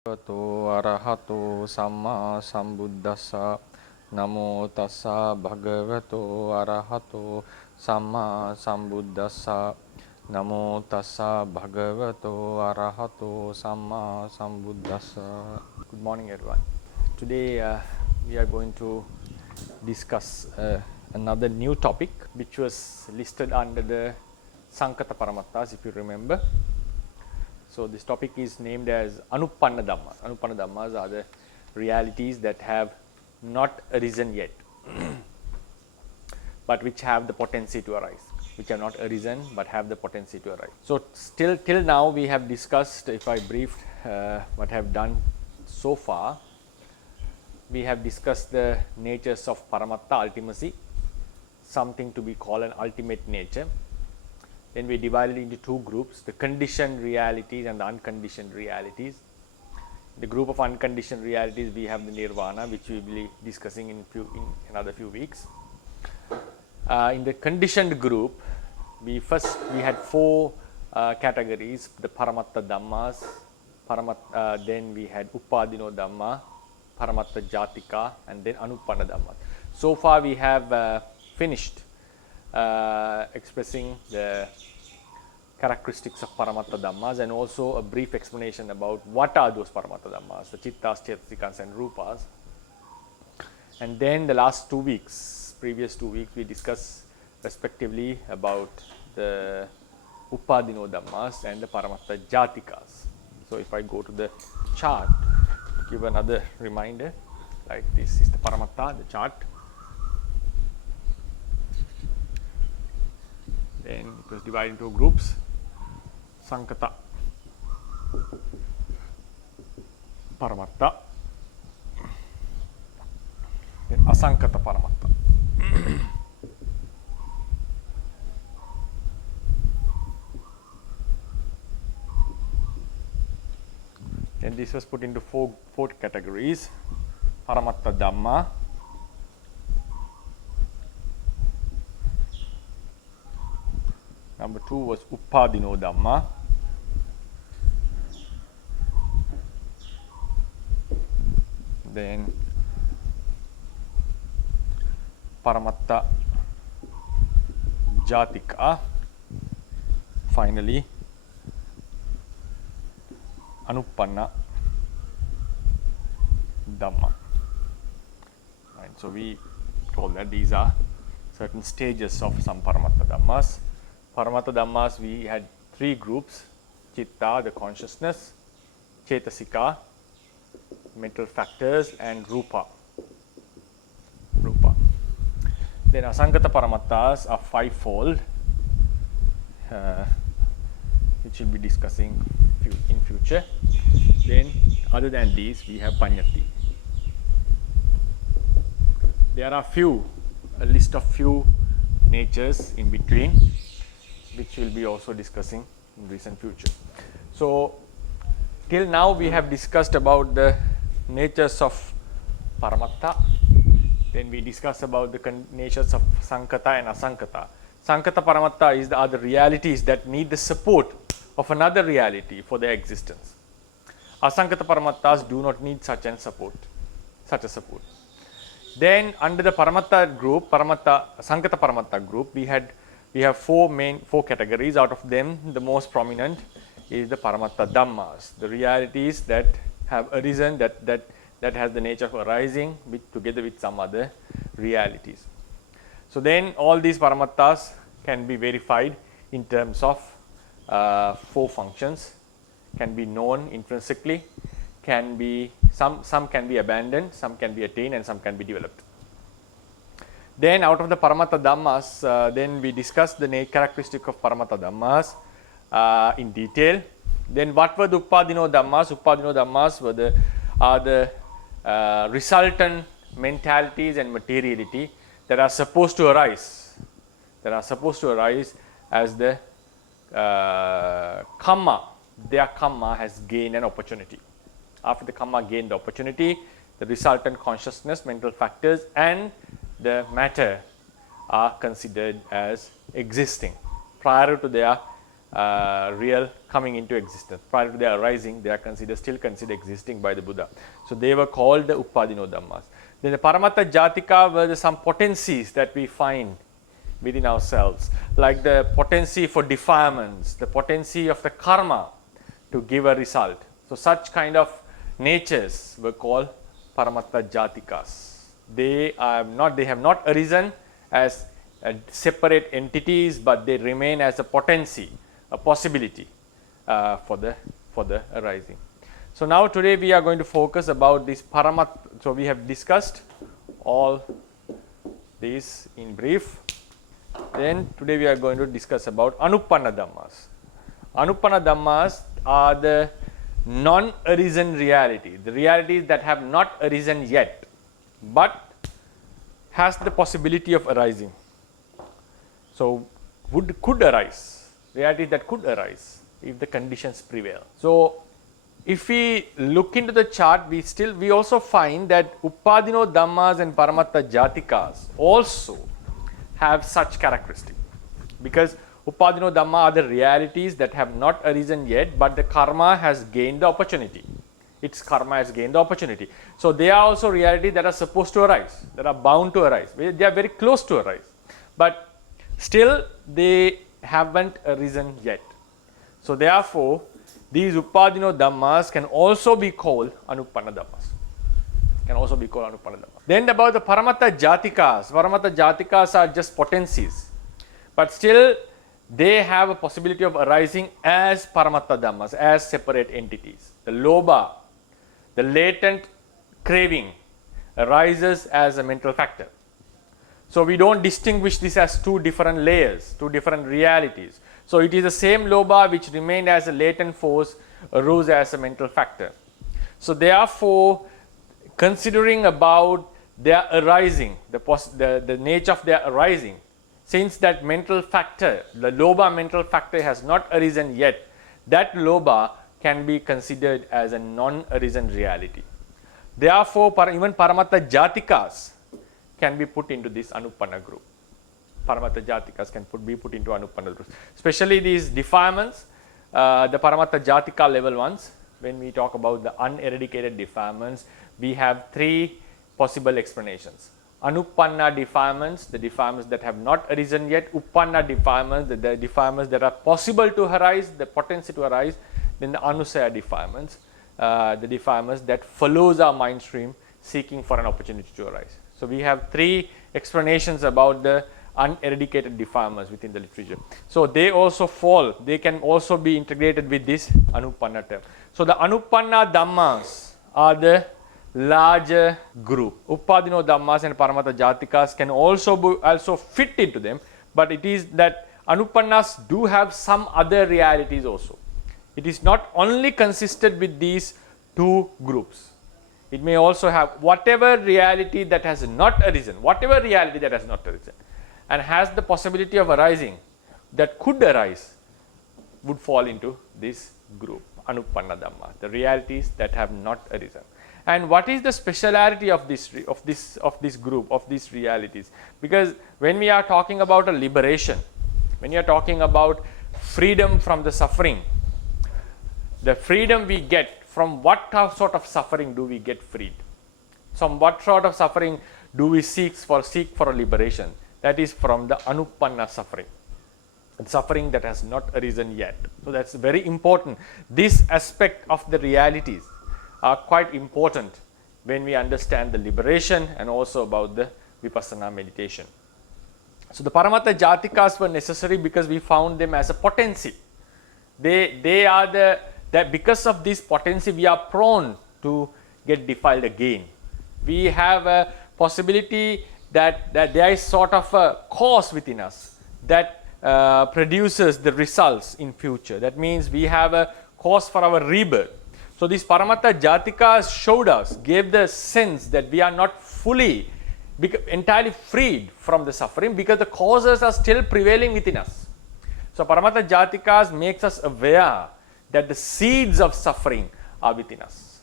Bhagavato arahato samma sambuddhassa. Namo tassa bhagavato arahato samma sambuddhassa. Namo tassa bhagavato arahato samma sambuddhassa. Good morning, everyone. Today we are going to discuss another new topic which was listed under the Sankata Paramattas, if you remember. So this topic is named as Anupanna Dhammas. Anupanna Dhammas are the realities that have not arisen yet, but which have the potency to arise, which have not arisen but have the potency to arise. So still till now we have discussed, if I brief what I have done so far, we have discussed the natures of Paramatta, ultimacy, something to be called an ultimate nature. Then we divided into two groups, the conditioned realities and the unconditioned realities. The group of unconditioned realities, we have the Nirvana, which we will be discussing in another few weeks. In the conditioned group, we had four categories: the Paramata Dhammas, then we had Upadino Dhamma, Paramata Jatika, and then Anupanna Dhamma. So far we have finished expressing the characteristics of Paramata Dhammas and also a brief explanation about what are those Paramata Dhammas, the Chittas, Cetasikas and Rupas. And then the last 2 weeks, previous 2 weeks, we discussed respectively about the Upadino Dhammas and the Paramata Jatikas. So if I go to the chart, give another reminder, right? This is the Paramatta, the chart. Then it was divided into groups: Sankata Paramatta, then Asankata Paramatta. Then this was put into four categories: Paramatta Dhamma, number 2 was Upadino Dhamma, then Paramatta Jatika, finally Anupanna Dhamma. Right, so we told that these are certain stages of some Paramatta Dhammas. Paramata Dhammas, we had 3 groups: Chitta, the consciousness; Cetasika, mental factors; and Rupa. Then Asankata Paramattas are 5-fold, which we'll be discussing in future. Then other than these, we have Panyati. There are a list of few natures in between, which we'll be also discussing in recent future. So till now we have discussed about the natures of Paramatta. Then we discussed about the natures of Sankata and Asankata. Sankata Paramatta are the realities that need the support of another reality for their existence. Asankata Paramattas do not need such a support. Then under the Paramatta group, Sankata Paramatta group, we have four categories. Out of them, the most prominent is the Paramatta Dhammas, the realities that have arisen, that has the nature of arising together with some other realities. So then all these Paramattas can be verified in terms of 4 functions: can be known intrinsically, some can be abandoned, some can be attained, and some can be developed. Then out of the Paramata Dhammas, then we discussed the characteristic of Paramata Dhammas in detail. Then what were the Upadino Dhammas? Upadino Dhammas are the resultant mentalities and materiality that are supposed to arise. As the karma. Their karma has gained an opportunity. After the karma gained the opportunity, the resultant consciousness, mental factors, and the matter are considered as existing prior to their real coming into existence. Prior to their arising, they are still considered existing by the Buddha. So they were called the Uppadino Dhammas. Then the Paramata Jatika were some potencies that we find within ourselves, like the potency for defilements, the potency of the karma to give a result. So such kind of natures were called Paramata Jatikas. They have not arisen as separate entities, but they remain as a potency, a possibility for the arising. So now today we are going to focus about this Paramata. So we have discussed all these in brief. Then today we are going to discuss about Anupanna Dhammas. Anupanna Dhammas are the non-arisen reality, the realities that have not arisen yet, but has the possibility of arising. So could arise, realities that could arise if the conditions prevail. So if we look into the chart, we also find that Uppadino Dhammas and Paramata Jatikas also have such characteristics, because Uppadino Dhamma are the realities that have not arisen yet, but the karma has gained the opportunity. Its karma has gained the opportunity. So they are also realities that are supposed to arise, that are bound to arise. They are very close to arise, but still they haven't arisen yet. So therefore, these Uppadino Dhammas can also be called Anupanna Dhammas. Then about the Paramata Jatikas. Paramata Jatikas are just potencies, but still they have a possibility of arising as Paramata Dhammas, as separate entities. The lobha, the latent craving, arises as a mental factor. So we don't distinguish this as two different layers, two different realities. So it is the same lobha which remained as a latent force, arose as a mental factor. So therefore, considering about their arising, the nature of their arising, since that mental factor, the lobha mental factor has not arisen yet, that lobha can be considered as a non-arisen reality. Therefore, even Paramata Jatikas can be put into this Anupanna group. Paramata Jatikas can be put into Anupanna groups. Especially these defilements, the Paramata Jatika level ones, when we talk about the uneradicated defilements, we have three possible explanations. Anupanna defilements, the defilements that have not arisen yet. Uppanna defilements, the defilements that are possible to arise, the potency to arise. Then the Anusaya defilements, the defilements that follows our mind stream seeking for an opportunity to arise. So we have three explanations about the uneradicated defilements within the literature. So they also fall, they can also be integrated with this Anupanna term. So the Anupanna Dhammas are the larger group. Uppadino Dhammas and Paramata Jatikas can also fit into them, but it is that Anupannas do have some other realities also. It is not only consisted with these two groups. It may also have whatever reality that has not arisen, and has the possibility of arising, that could arise, would fall into this group, Anupanna Dhamma, the realities that have not arisen. And what is the speciality of this group, of these realities? Because when we are talking about a liberation, when you are talking about freedom from the suffering, the freedom we get, from what sort of suffering do we get freed? From what sort of suffering do we seek for a liberation? That is from the Anupanna suffering, the suffering that has not arisen yet. So that's very important. This aspect of the realities are quite important when we understand the liberation and also about the Vipassana meditation. So the Paramata Jatikas were necessary because we found them as a potency. They are that because of this potency we are prone to get defiled again. We have a possibility that there is sort of a cause within us that produces the results in future. That means we have a cause for our rebirth. So these Paramata Jatikas showed us, gave the sense that we are not fully, entirely freed from the suffering because the causes are still prevailing within us. So Paramata Jatikas makes us aware that the seeds of suffering are within us.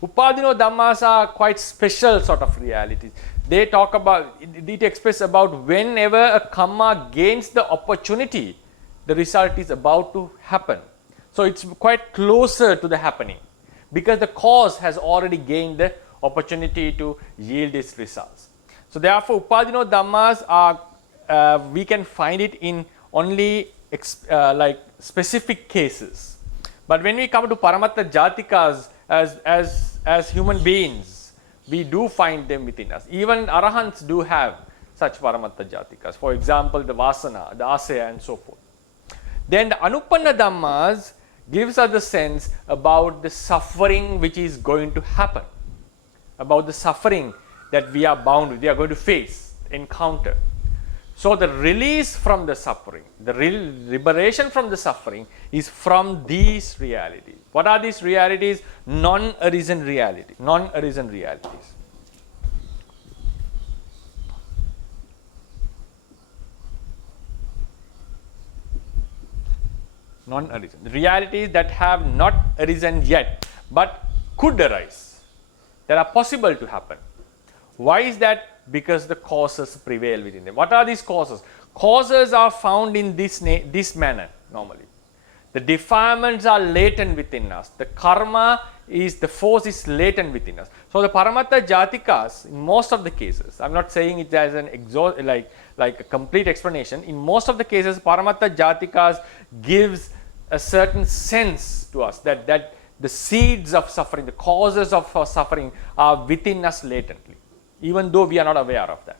Uppadino Dhammas are quite special sort of realities. They talk about, it express about whenever a karma gains the opportunity the result is about to happen. So it's quite closer to the happening because the cause has already gained the opportunity to yield its results. So therefore, Upadino Dhammas are, we can find it in only like specific cases. But when we come to Paramata Jatikas as human beings, we do find them within us. Even Arahants do have such Paramata Jatikas. For example, the Vasana, the Asaya and so forth. Then the Anupanna Dhammas gives us the sense about the suffering which is going to happen, about the suffering that we are bound with, we are going to face, encounter. So the release from the suffering, the liberation from the suffering is from these realities. What are these realities? Non-arisen realities. Non-arisen realities. Non-arisen. Realities that have not arisen yet, but could arise, that are possible to happen. Why is that? Because the causes prevail within them. What are these causes? Causes are found in this manner normally. The defilements are latent within us. The karma is, the force is latent within us. So the Paramata Jatikas, in most of the cases, I'm not saying it as an like a complete explanation. In most of the cases, Paramata Jatikas gives a certain sense to us that the seeds of suffering, the causes of suffering are within us latently, even though we are not aware of that.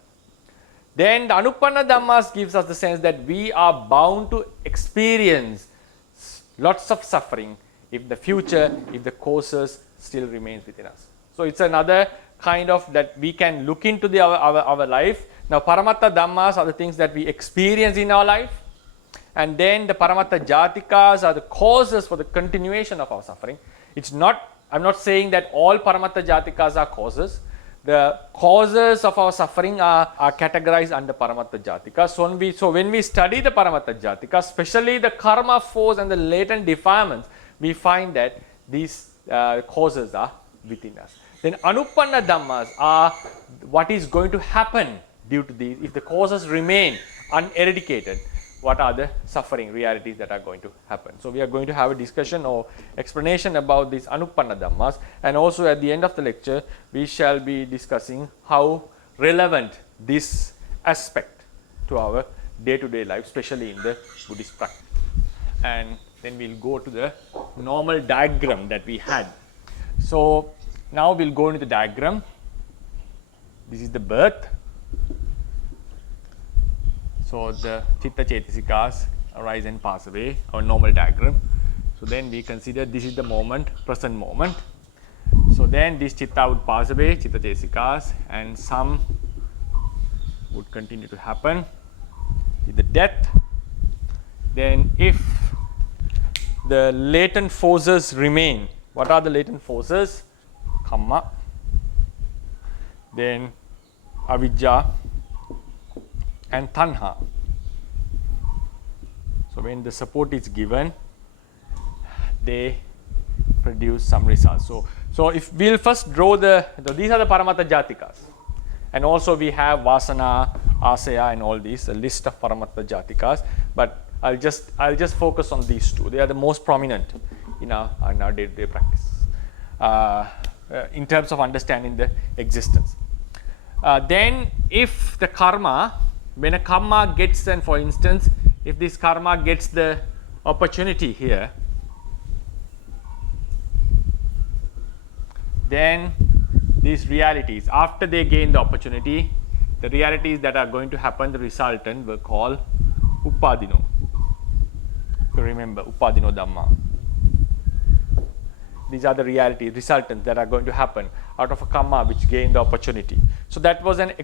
Then the Anupanna Dhammas gives us the sense that we are bound to experience lots of suffering if the causes still remains within us. So it's another kind of that we can look into our life. Now Paramata Dhammas are the things that we experience in our life. And then the Paramata Jatikas are the causes for the continuation of our suffering. I'm not saying that all Paramata Jatikas are causes. The causes of our suffering are categorized under Paramata Jatikas. So when we study the Paramata Jatikas, especially the karma force and the latent defilements, we find that these causes are within us. Then Anupanna Dhammas are what is going to happen due to these. If the causes remain uneradicated, what are the suffering realities that are going to happen? So we are going to have a discussion or explanation about these Anupanna Dhammas, and also at the end of the lecture we shall be discussing how relevant this aspect to our day-to-day life, especially in the Buddhist practice. And then we'll go to the normal diagram that we had. So now we'll go into the diagram. This is the birth. So the Chitta Chetasikas arise and pass away, our normal diagram. So then we consider this is the moment, present moment. So then this Chitta would pass away, Chitta Chetasikas, and some would continue to happen with the death. Then if the latent forces remain, what are the latent forces? Kamma, then Avijja, and Tanha. So when the support is given, they produce some results. So if we'll first draw these are the Paramata Jatikas, and also we have Vasana, Asaya and all these, a list of Paramata Jatikas, but I'll just focus on these two. They are the most prominent in our day-to-day practice in terms of understanding the existence. Then if the karma, when a karma gets, then for instance, if this karma gets the opportunity here, then these realities, after they gain the opportunity, the realities that are going to happen, the resultant, were called Upadino. So remember, Upadino Dhamma. These are the realities, resultants that are going to happen out of a karma which gained the opportunity. So that was an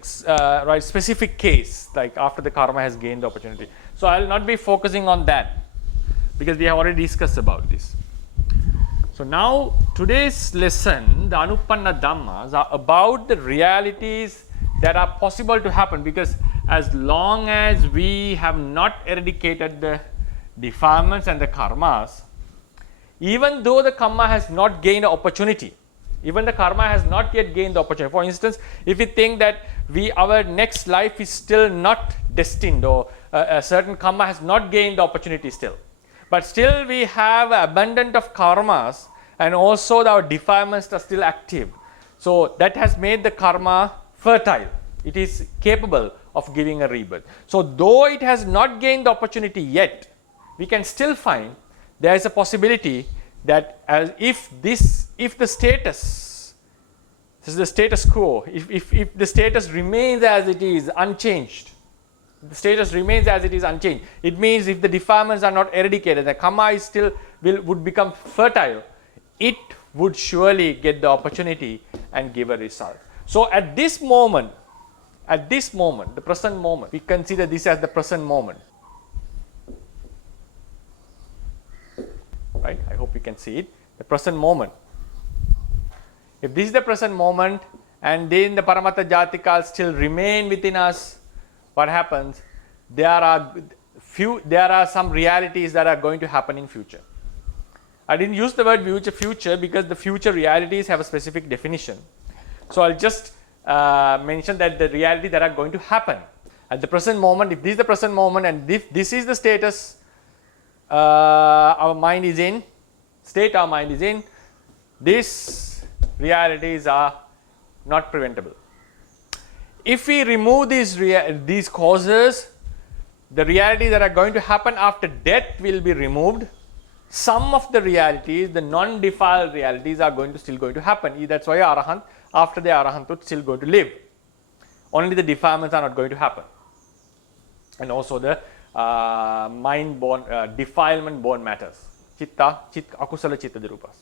specific case, like after the karma has gained the opportunity. So I will not be focusing on that because we have already discussed about this. So now today's lesson, the Anupanna Dhammas, are about the realities that are possible to happen, because as long as we have not eradicated the defilements and the karmas, even though the karma has not gained the opportunity, even the karma has not yet gained the opportunity. For instance, if we think that our next life is still not destined, or a certain karma has not gained the opportunity still. But still we have abundant of karmas, and also our defilements are still active. So that has made the karma fertile. It is capable of giving a rebirth. So though it has not gained the opportunity yet, we can still find there is a possibility that if the status, this is the status quo, if the status remains as it is unchanged, the status remains as it is unchanged, it means if the defilements are not eradicated, the karma is still would become fertile, it would surely get the opportunity and give a result. So at this moment, the present moment, we consider this as the present moment. Right? I hope you can see it. The present moment. If this is the present moment and then the Paramata Jatikas still remain within us, what happens? There are some realities that are going to happen in future. I didn't use the word future because the future realities have a specific definition. So I'll just mention that the reality that are going to happen at the present moment. If this is the present moment and if this is the status our mind is in, these realities are not preventable. If we remove these causes, the realities that are going to happen after death will be removed. Some of the realities, the non-defiled realities, are still going to happen. That's why Arahant, after the Arahanthood, still going to live. Only the defilements are not going to happen. And also the mind-born, defilement-born matters. Akusala chitta dirupas.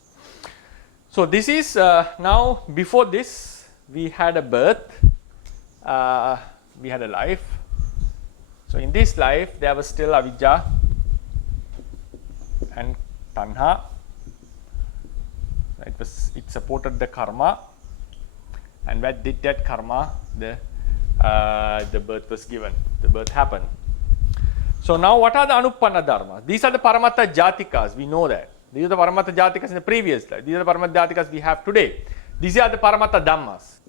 So this is now, before this, we had a birth, we had a life. So in this life, there was still avidya and tanha. It supported the karma, and when did that karma, the birth was given, the birth happened. So now what are the anupanna dharmas? These are the Paramata Jatikas, we know that. These are the Paramata Jatikas in the previous life. These are the Paramata Jatikas we have today. These are the Paramata Dhammas.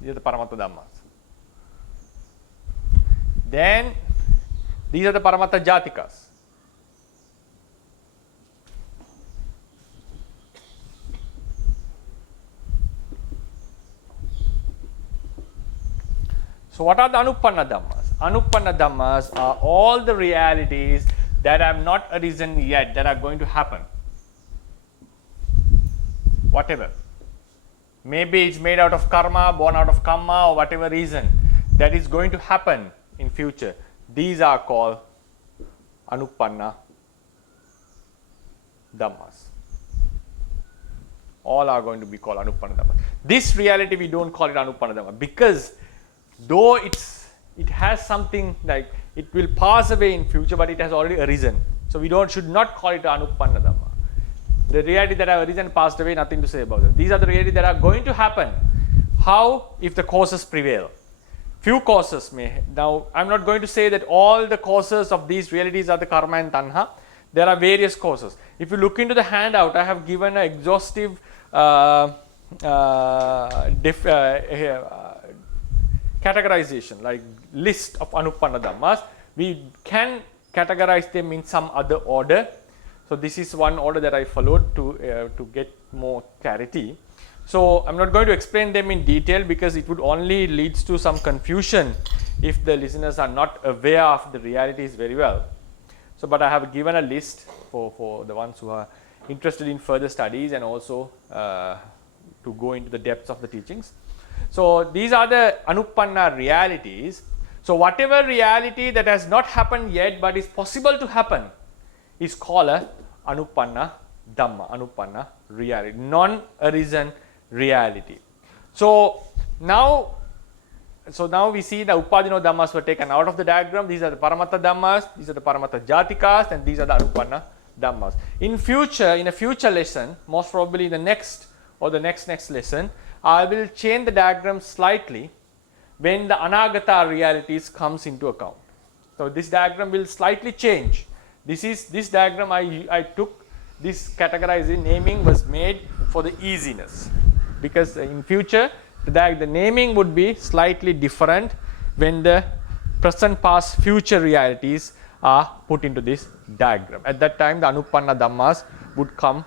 These are the Paramata Dhammas. Then these are the Paramata Jatikas. So what are the Anupanna Dhammas? Anupanna Dhammas are all the realities that have not arisen yet, that are going to happen. Whatever. Maybe it's made out of karma, born out of karma, or whatever reason that is going to happen in future. These are called Anupanna Dhammas. All are going to be called Anupanna Dhammas. This reality we don't call it Anupanna Dhamma because though it has something like it will pass away in future, but it has already arisen. So we should not call it Anupanna Dhamma. The reality that have arisen, passed away, nothing to say about them. These are the realities that are going to happen. How? If the causes prevail. Few causes may. Now, I'm not going to say that all the causes of these realities are the karma and tanha. There are various causes. If you look into the handout, I have given an exhaustive categorization, like list of Anupanna Dhammas. We can categorize them in some other order. So this is one order that I followed to get more clarity. So I'm not going to explain them in detail because it would only lead to some confusion if the listeners are not aware of the realities very well. So but I have given a list for the ones who are interested in further studies and also to go into the depths of the teachings. So these are the Anupanna realities. So whatever reality that has not happened yet but is possible to happen is called a Anupanna Dhamma, Anupanna reality, non-arisen reality. So now we see the Upadino Dhammas were taken out of the diagram. These are the Paramata Dhammas, these are the Paramata Jatikas, and these are the Anupanna Dhammas. In a future lesson, most probably the next or the next lesson, I will change the diagram slightly when the Anagata realities comes into account. So this diagram will slightly change. This diagram I took, this categorizing naming was made for the easiness, because in future the naming would be slightly different when the present, past, future realities are put into this diagram. At that time, the Anupanna Dhammas would come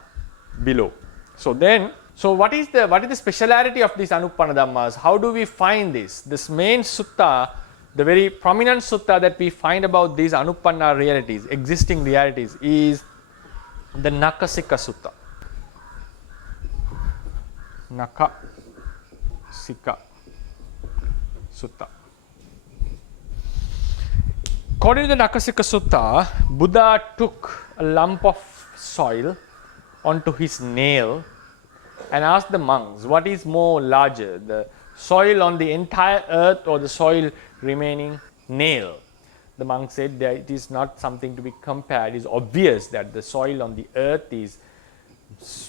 below. So what is the speciality of these Anupanna Dhammas? How do we find this? This main sutta, the very prominent sutta that we find about these Anupanna realities, existing realities, is the Nakasika Sutta. Nakasika Sutta. According to the Nakasika Sutta, Buddha took a lump of soil onto his nail and asked the monks, what is more larger, the soil on the entire earth or the soil remaining nail? The monk said that it is not something to be compared. It is obvious that the soil on the earth is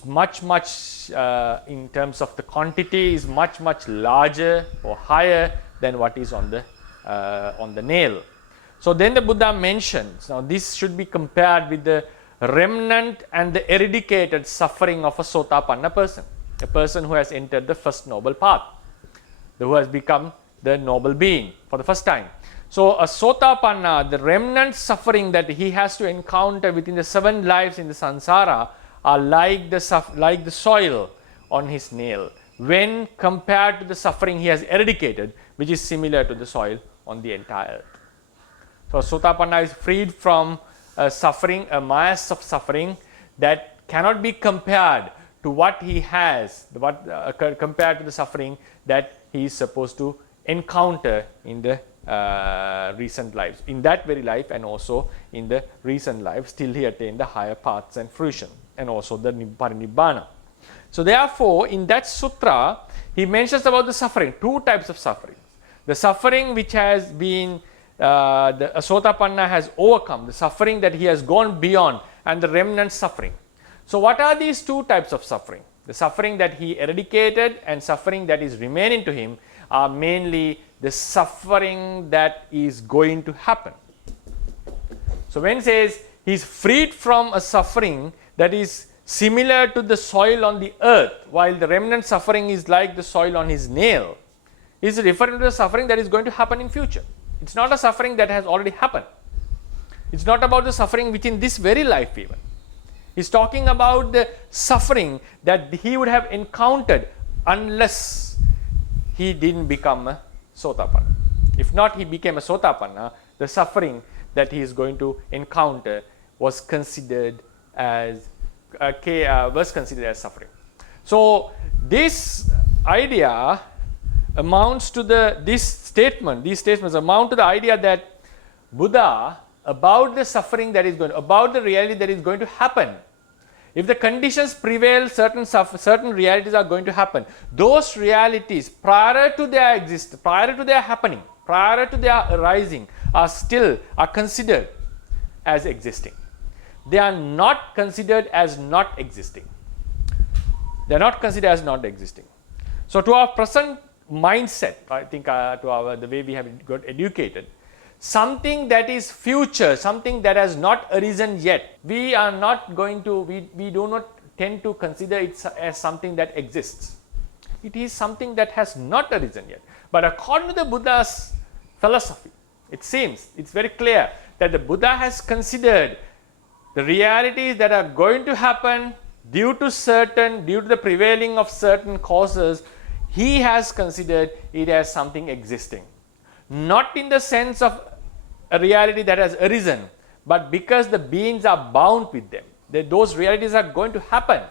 much in terms of the quantity is much larger or higher than what is on the nail. So then the Buddha mentions, now this should be compared with the remnant and the eradicated suffering of a Sotapanna person, a person who has entered the first noble path, who has become the noble being for the first time. So a Sotapanna, the remnant suffering that he has to encounter within the 7 lives in the samsara are like the soil on his nail when compared to the suffering he has eradicated, which is similar to the soil on the entire earth. So Sotapanna is freed from suffering, a mass of suffering that cannot be compared to what he has, compared to the suffering that he is supposed to encounter in the recent lives. In that very life and also in the recent life, still he attained the higher paths and fruition and also the Parinibbana. So therefore, in that sutra, he mentions about the suffering, 2 types of suffering. The suffering which has been the Sotapanna has overcome, the suffering that he has gone beyond, and the remnant suffering. So what are these 2 types of suffering? The suffering that he eradicated and suffering that is remaining to him are mainly the suffering that is going to happen. So when he says he is freed from a suffering that is similar to the soil on the earth, while the remnant suffering is like the soil on his nail, he is referring to the suffering that is going to happen in future. It's not a suffering that has already happened. It's not about the suffering within this very life even. He's talking about the suffering that he would have encountered unless he didn't become a Sotapanna. If not, he became a Sotapanna, the suffering that he is going to encounter was considered as suffering. So this idea amounts to these statements amount to the idea that Buddha, about the suffering that is about the reality that is going to happen, if the conditions prevail, certain realities are going to happen. Those realities prior to their existence, prior to their happening, prior to their arising, are considered as existing. They are not considered as not existing. They are not considered as not existing. So to our present mindset, I think the way we have got educated, something that is future, something that has not arisen yet, we do not tend to consider it as something that exists. It is something that has not arisen yet. But according to the Buddha's philosophy, it seems, it's very clear that the Buddha has considered the realities that are going to happen due to the prevailing of certain causes. He has considered it as something existing. Not in the sense of a reality that has arisen, but because the beings are bound with them. Those realities are going to happen.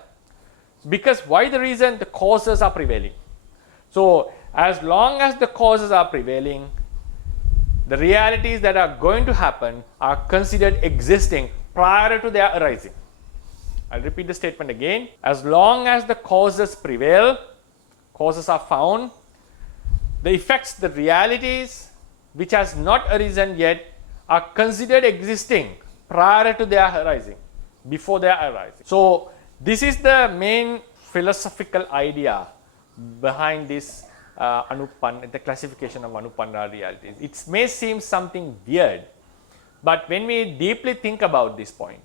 Because why the reason? The causes are prevailing. So as long as the causes are prevailing, the realities that are going to happen are considered existing prior to their arising. I'll repeat the statement again. As long as the causes prevail, causes are found, the effects, the realities which has not arisen yet are considered existing prior to their arising, before their arising. So this is the main philosophical idea behind this the classification of Anupanna realities. It may seem something weird, but when we deeply think about this point,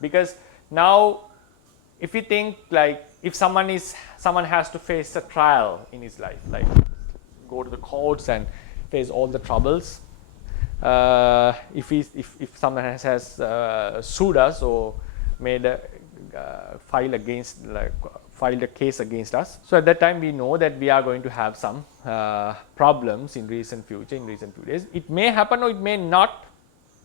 because now if you think like if someone has to face a trial in his life, like go to the courts and face all the troubles, if someone has sued us or made a filed a case against us, so at that time we know that we are going to have some problems in recent few days. It may happen or it may not,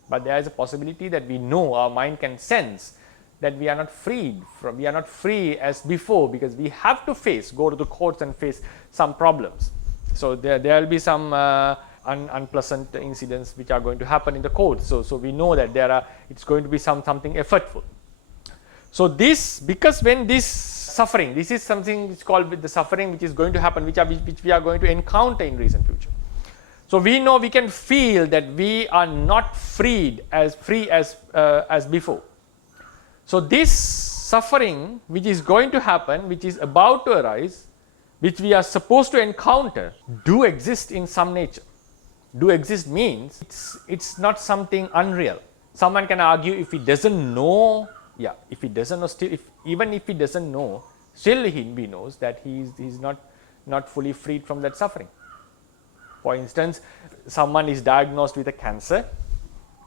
but there is a possibility that we know, our mind can sense that we are not free as before, because we have to go to the courts and face some problems. So there will be some unpleasant incidents which are going to happen in the courts. So we know that it's going to be something effortful. So because when this suffering, this is something which is called the suffering which is going to happen, which we are going to encounter in recent future. So we know, we can feel that we are not free as before. So this suffering which is going to happen, which is about to arise, which we are supposed to encounter, do exist in some nature. Do exist means it's not something unreal. Someone can argue if he doesn't know, if he doesn't know, even if he doesn't know, still he knows that he's not fully freed from that suffering. For instance, someone is diagnosed with a cancer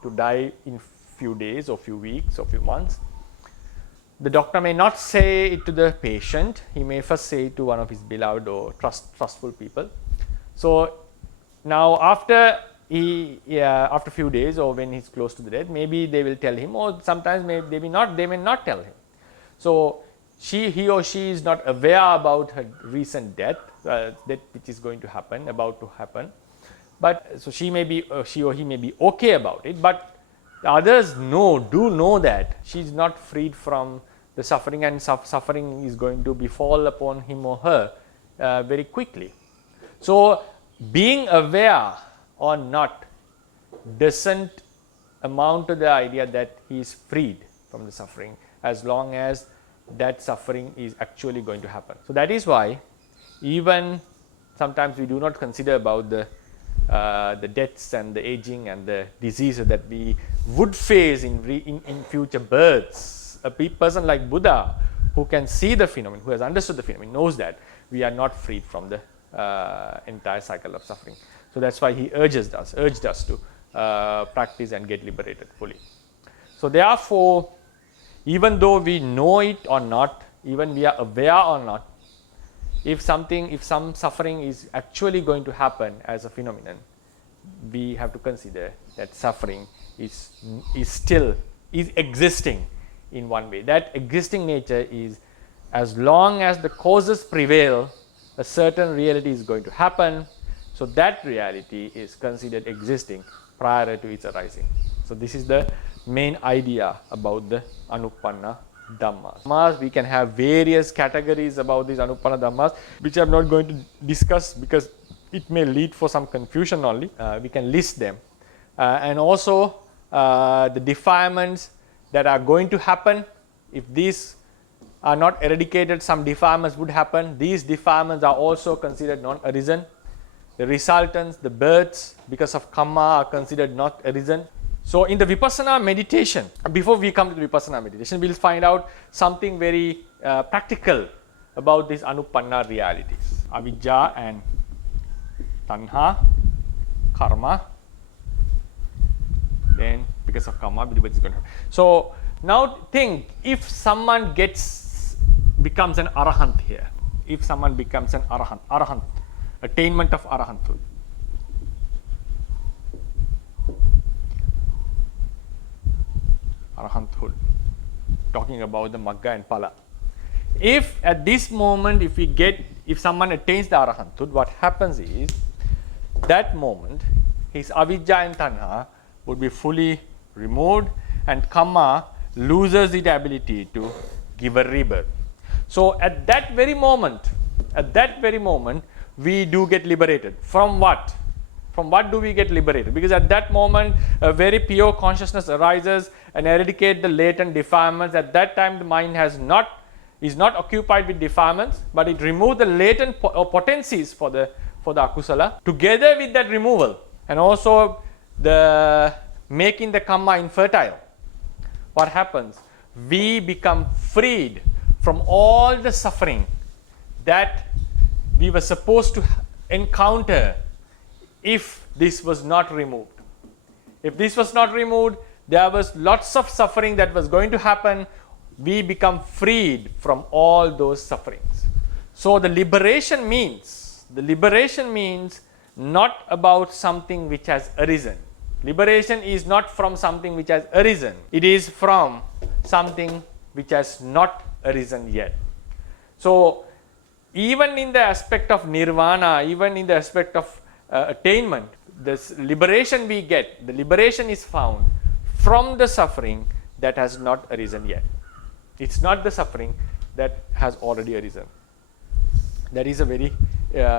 to die in few days or few weeks or few months. The doctor may not say it to the patient. He may first say it to one of his beloved or trustful people. So now after a few days or when he's close to the death, maybe they will tell him, or sometimes they may not tell him. So he or she is not aware about her recent death, that which is going to happen, about to happen. But so she or he may be okay about it, but the others do know that she is not freed from the suffering, and suffering is going to befall upon him or her very quickly. So being aware or not doesn't amount to the idea that he is freed from the suffering, as long as that suffering is actually going to happen. So that is why even sometimes we do not consider about the deaths and the aging and the diseases that we would face in future births. A person like Buddha, who can see the phenomenon, who has understood the phenomenon, knows that we are not freed from the entire cycle of suffering. So that's why he urged us to practice and get liberated fully. So therefore, even though we know it or not, even we are aware or not, if some suffering is actually going to happen as a phenomenon, we have to consider that suffering is existing in one way. That existing nature is, as long as the causes prevail, a certain reality is going to happen. So that reality is considered existing prior to its arising. So this is the main idea about the Anupanna Dhammas. We can have various categories about these Anupanna Dhammas, which I'm not going to discuss because it may lead for some confusion only. We can list them. And also the defilements that are going to happen. If these are not eradicated, some defilements would happen. These defilements are also considered non-arisen. The resultants, the births, because of karma, are considered not arisen. So in the Vipassana meditation, before we come to the Vipassana meditation, we'll find out something very practical about these Anupanna realities. Avijja and Tanha, karma. Then because of karma, is going to happen. So now think, if someone becomes an arahant here, if someone becomes an arahant, attainment of arahanthood. Arahanthood, talking about the Magga and Phala. If at this moment, if someone attains the arahanthood, what happens is, that moment, his avijja and tanha would be fully removed, and karma loses its ability to give a rebirth. So at that very moment, we do get liberated. From what? From what do we get liberated? Because at that moment, a very pure consciousness arises and eradicate the latent defilements. At that time, the mind is not occupied with defilements, but it removes the latent potencies for the akusala. Together with that removal, and also the making the karma infertile, what happens? We become freed from all the suffering that we were supposed to encounter if this was not removed. If this was not removed, there was lots of suffering that was going to happen. We become freed from all those sufferings. So the liberation means not about something which has arisen. Liberation is not from something which has arisen. It is from something which has not arisen yet. So even in the aspect of nirvana, even in the aspect of attainment, this liberation we get, the liberation is found from the suffering that has not arisen yet. It's not the suffering that has already arisen. That is a very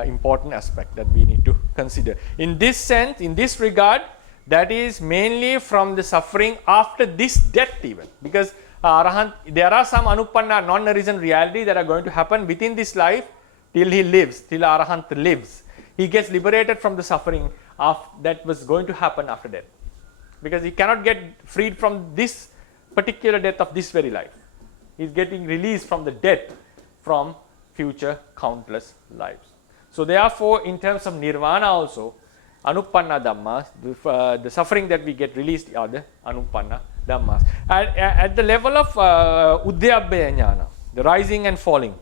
important aspect that we need to consider. In this sense, in this regard, that is mainly from the suffering after this death even. Because there are some anupanna, non-arisen reality that are going to happen within this life till he lives, till Arahant lives. He gets liberated from the suffering that was going to happen after death. Because he cannot get freed from this particular death of this very life. He is getting released from the death from future countless lives. So therefore, in terms of nirvana also, anupanna dhammas, the suffering that we get released are the anupanna dhammas. At the level of udyabhaya jnana, the rising and falling,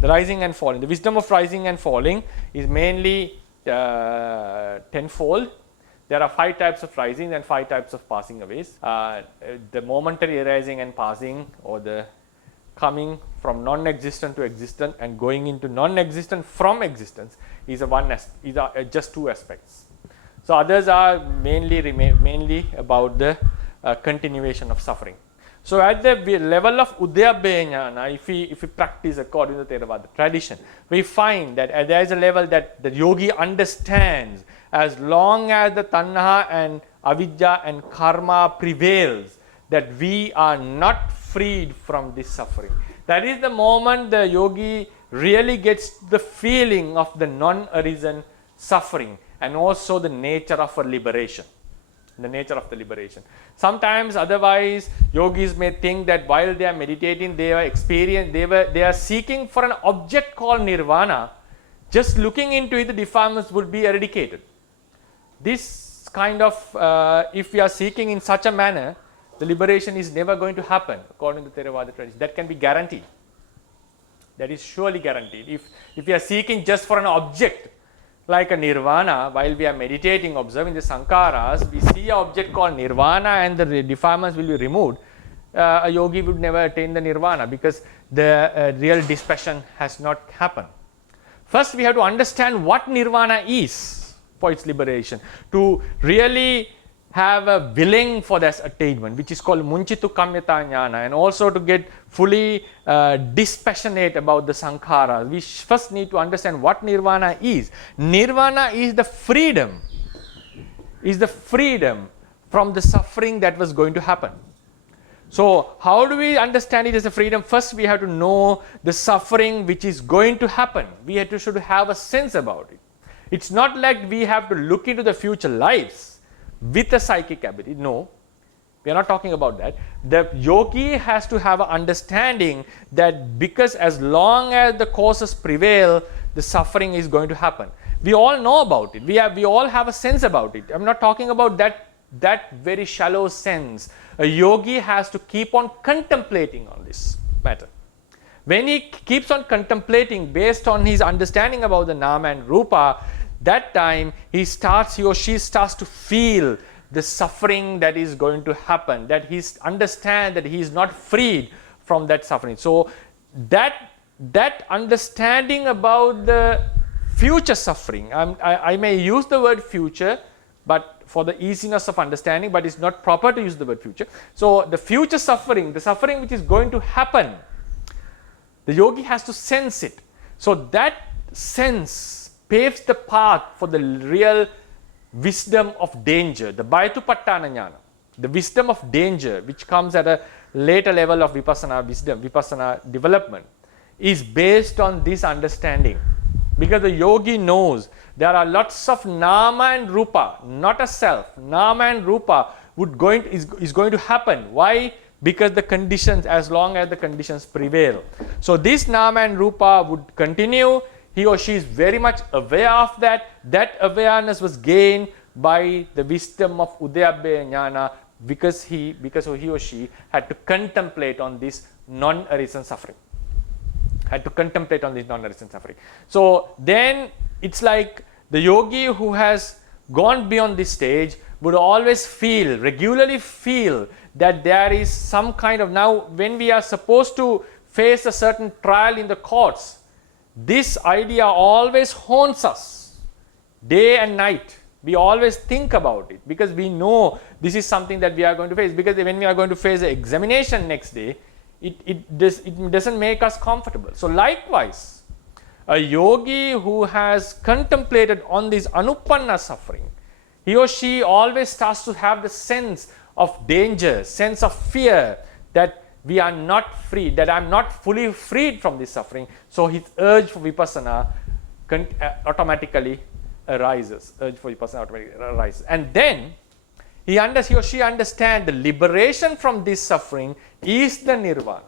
the wisdom of rising and falling is mainly tenfold. There are 5 types of rising and 5 types of passing aways. The momentary arising and passing, or the coming from non-existent to existent and going into non-existent from existence, is just 2 aspects. So others are mainly about the continuation of suffering. So at the level of Udyabhaya Jnana, if we practice according to the Theravada tradition, we find that there is a level that the yogi understands, as long as the tanha and avidya and karma prevails, that we are not freed from this suffering. That is the moment the yogi really gets the feeling of the non-arisen suffering and also the nature of a liberation. The nature of the liberation. Sometimes otherwise yogis may think that while they are meditating, they are seeking for an object called nirvana. Just looking into it, the defilements would be eradicated. This kind of, if we are seeking in such a manner, the liberation is never going to happen according to Theravada tradition. That can be guaranteed. That is surely guaranteed. If we are seeking just for an object, like a nirvana, while we are meditating, observing the sankharas, we see an object called nirvana and the defilements will be removed. A yogi would never attain the nirvana because the real dispassion has not happened. First, we have to understand what nirvana is for its liberation, to really have a willing for this attainment, which is called munchitu kamyata jnana, and also to get fully dispassionate about the sankharas. We first need to understand what nirvana is. Nirvana is the freedom from the suffering that was going to happen. So how do we understand it as a freedom? First, we have to know the suffering which is going to happen. We should have a sense about it. It's not like we have to look into the future lives with a psychic ability. No, we are not talking about that. The yogi has to have an understanding that because as long as the causes prevail, the suffering is going to happen. We all know about it. We all have a sense about it. I'm not talking about that very shallow sense. A yogi has to keep on contemplating on this matter. When he keeps on contemplating based on his understanding about the nama and rupa, that time he or she starts to feel the suffering that is going to happen, that he understands that he is not freed from that suffering. So that understanding about the future suffering, I may use the word future, but for the easiness of understanding, but it's not proper to use the word future. So the future suffering, the suffering which is going to happen, the yogi has to sense it. So that sense paves the path for the real wisdom of danger, the Bhayatupattana jnana, the wisdom of danger, which comes at a later level of vipassana wisdom, vipassana development, is based on this understanding. Because the yogi knows there are lots of nama and rupa, not a self. Nama and rupa is going to happen. Why? because the conditions, as long as the conditions prevail. So this nama and rupa would continue. He or she is very much aware of that. That awareness was gained by the wisdom of Udayabhaya Jnana, because he or she had to contemplate on this non-arisen suffering. So then it's like the yogi who has gone beyond this stage would always regularly feel that there is some kind of, now when we are supposed to face a certain trial in the courts, this idea always haunts us day and night. We always think about it because we know this is something that we are going to face, because when we are going to face an examination next day, it doesn't make us comfortable. So likewise, a yogi who has contemplated on this anupanna suffering, he or she always starts to have the sense of danger, sense of fear, that we are not free, that I am not fully freed from this suffering. So his urge for vipassana automatically arises. And then he or she understands the liberation from this suffering is the nirvana.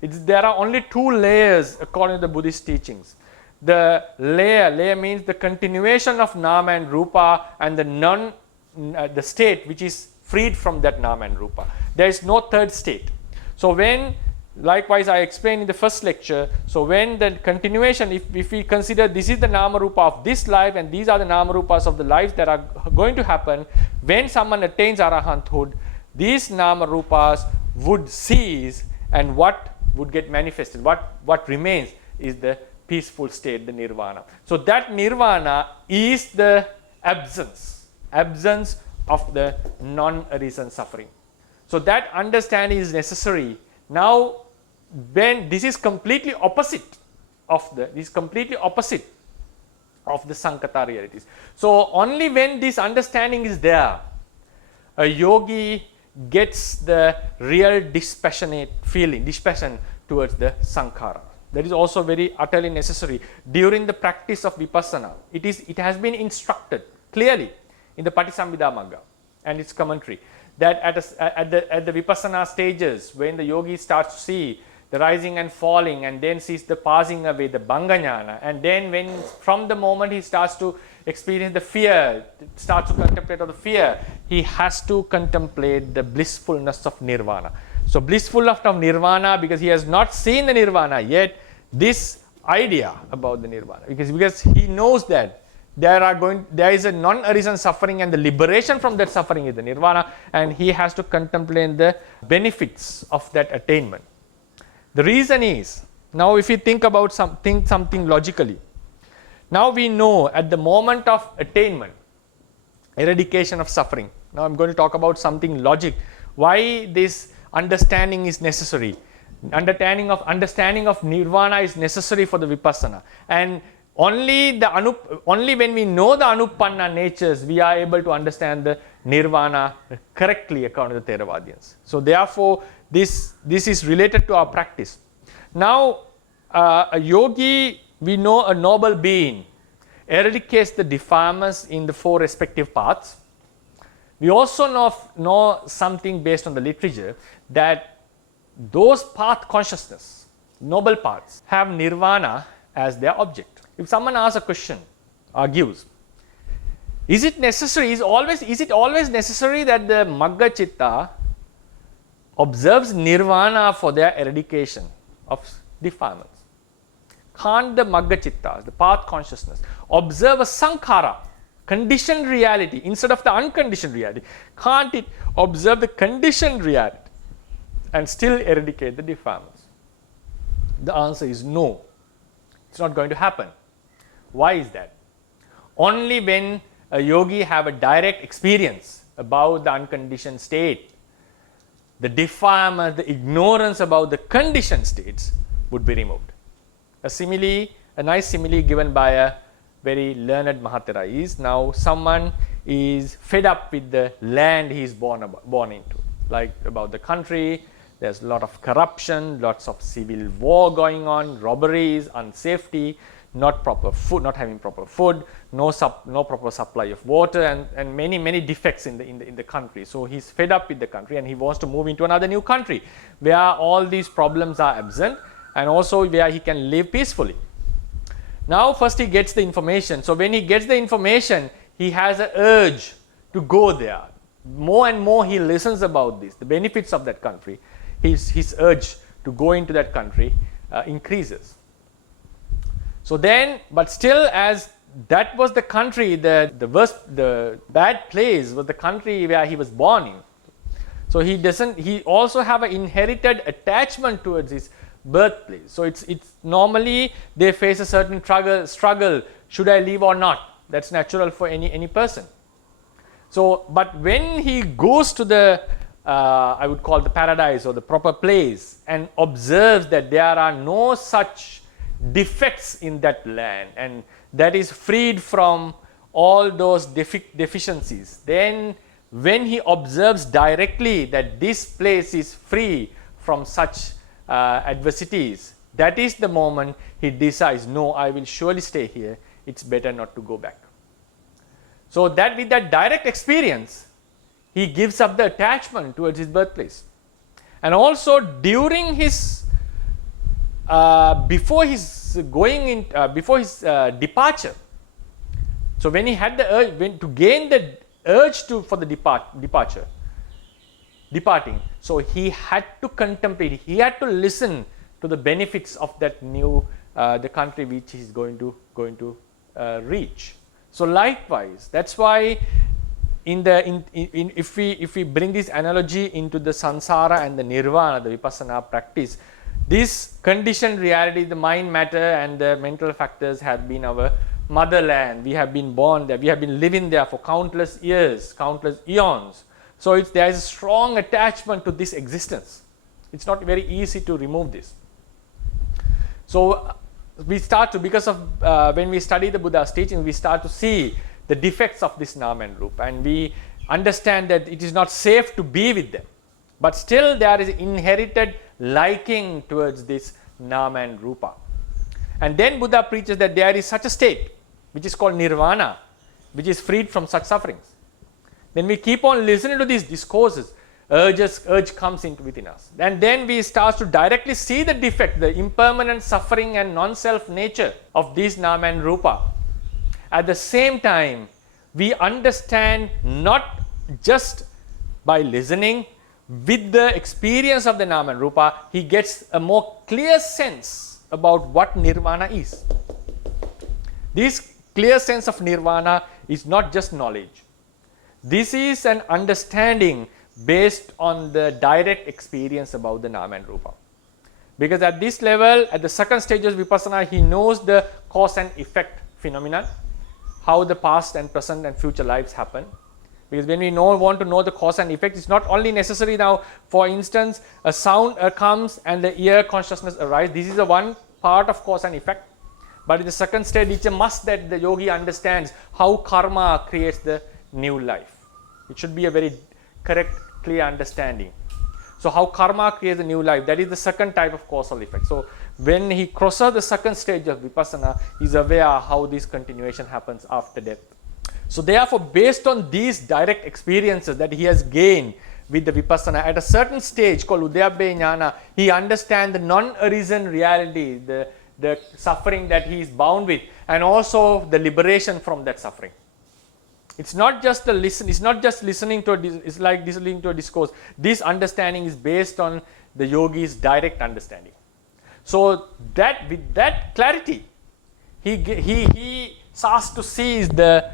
There are only two layers according to the Buddhist teachings. The layer means the continuation of nama and rupa, and the state which is freed from that nama and rupa. There is no third state. So when, likewise I explained in the first lecture, so when the continuation, if we consider this is the nama rupa of this life and these are the nama rupas of the lives that are going to happen, when someone attains arahanthood, these nama rupas would cease, and what would get manifested, what remains is the peaceful state, the nirvana. So that nirvana is the absence of the non-arisen suffering. So that understanding is necessary. Now, when this is completely opposite of the Sankata realities. So only when this understanding is there, a yogi gets the real dispassion towards the sankhara. That is also very utterly necessary during the practice of vipassana. It has been instructed clearly in the Patisambhida Magga and its commentary that at the vipassana stages, when the yogi starts to see the rising and falling, and then sees the passing away, the bhanga jnana, and then from the moment he starts to experience the fear, starts to contemplate on the fear, he has to contemplate the blissfulness of nirvana. So blissfulness of nirvana, because he has not seen the nirvana yet, this idea about the nirvana, because he knows that there is a non-arisen suffering, and the liberation from that suffering is the nirvana, and he has to contemplate the benefits of that attainment. The reason is, now if you think about something logically, now we know at the moment of attainment, eradication of suffering. Now I'm going to talk about something logic, why this understanding is necessary. Understanding of nirvana is necessary for the vipassana, and only when we know the anupanna natures, we are able to understand the nirvana correctly according to Theravadians. So therefore, this is related to our practice. Now, a yogi, we know a noble being, eradicates the defilements in the four respective paths. We also know something based on the literature, that those path consciousness, noble paths, have nirvana as their object. If someone asks a question, argues, is it always necessary that the Magga Chitta observes nirvana for their eradication of defilements? Can't the Magga Chittas, the path consciousness, observe a sankhara, conditioned reality, instead of the unconditioned reality? Can't it observe the conditioned reality and still eradicate the defilements? The answer is no. It's not going to happen. Why is that? Only when a yogi have a direct experience about the unconditioned state, the defilement, the ignorance about the conditioned states would be removed. A nice simile given by a very learned Mahatera is, now someone is fed up with the land he is born into, like about the country. There's a lot of corruption, lots of civil war going on, robberies, unsafety. not proper food, not having proper food, no proper supply of water, and many defects in the country. So he's fed up with the country and he wants to move into another new country where all these problems are absent and also where he can live peacefully. Now first he gets the information. So when he gets the information, he has an urge to go there. More and more he listens about this, the benefits of that country. His urge to go into that country increases. So then, but still, as that was the country, the bad place was the country where he was born in. So he also have an inherited attachment towards his birthplace. So it's normally they face a certain struggle, should I leave or not? That's natural for any person. So, but when he goes to the, I would call the paradise or the proper place and observes that there are no such defects in that land and that is freed from all those deficiencies, then when he observes directly that this place is free from such adversities, that is the moment he decides, no, I will surely stay here, it's better not to go back. So that with that direct experience, he gives up the attachment towards his birthplace. And also during his, before his departure, so when he had the urge, to gain the urge for the departing, so he had to contemplate, he had to listen to the benefits of that new, the country which he is going to reach. So likewise, that's why if we bring this analogy into the samsara and the nirvana, the vipassana practice, this conditioned reality, the mind matter and the mental factors have been our motherland. We have been born there, we have been living there for countless years, countless eons. So there is a strong attachment to this existence. It's not very easy to remove this. So we start to, because of when we study the Buddha's teaching, we start to see the defects of this nama and rupa, and we understand that it is not safe to be with them. But still there is inherited liking towards this nama and rupa. And then Buddha preaches that there is such a state which is called nirvana, which is freed from such sufferings. Then we keep on listening to these discourses, urge comes within us. And then we start to directly see the defect, the impermanent suffering and non-self nature of these nama and rupa. At the same time, we understand not just by listening, with the experience of the nama and rupa, he gets a more clear sense about what nirvana is. This clear sense of nirvana is not just knowledge. This is an understanding based on the direct experience about the nama and rupa. Because at this level, at the second stage of vipassana, he knows the cause and effect phenomenon, how the past and present and future lives happen. Because when we want to know the cause and effect, it's not only necessary now, for instance, a sound comes and the ear consciousness arises. This is the one part of cause and effect. But in the second stage, it's a must that the yogi understands how karma creates the new life. It should be a very correct, clear understanding. So how karma creates a new life, that is the second type of causal effect. So when he crosses the second stage of vipassana, he is aware how this continuation happens after death. So therefore, based on these direct experiences that he has gained with the vipassana, at a certain stage called Udayabbe Jnana, he understands the non-arisen reality, the suffering that he is bound with, and also the liberation from that suffering. It's not just it's not just listening to it's like listening to a discourse. This understanding is based on the yogi's direct understanding. So that with that clarity, he starts to see the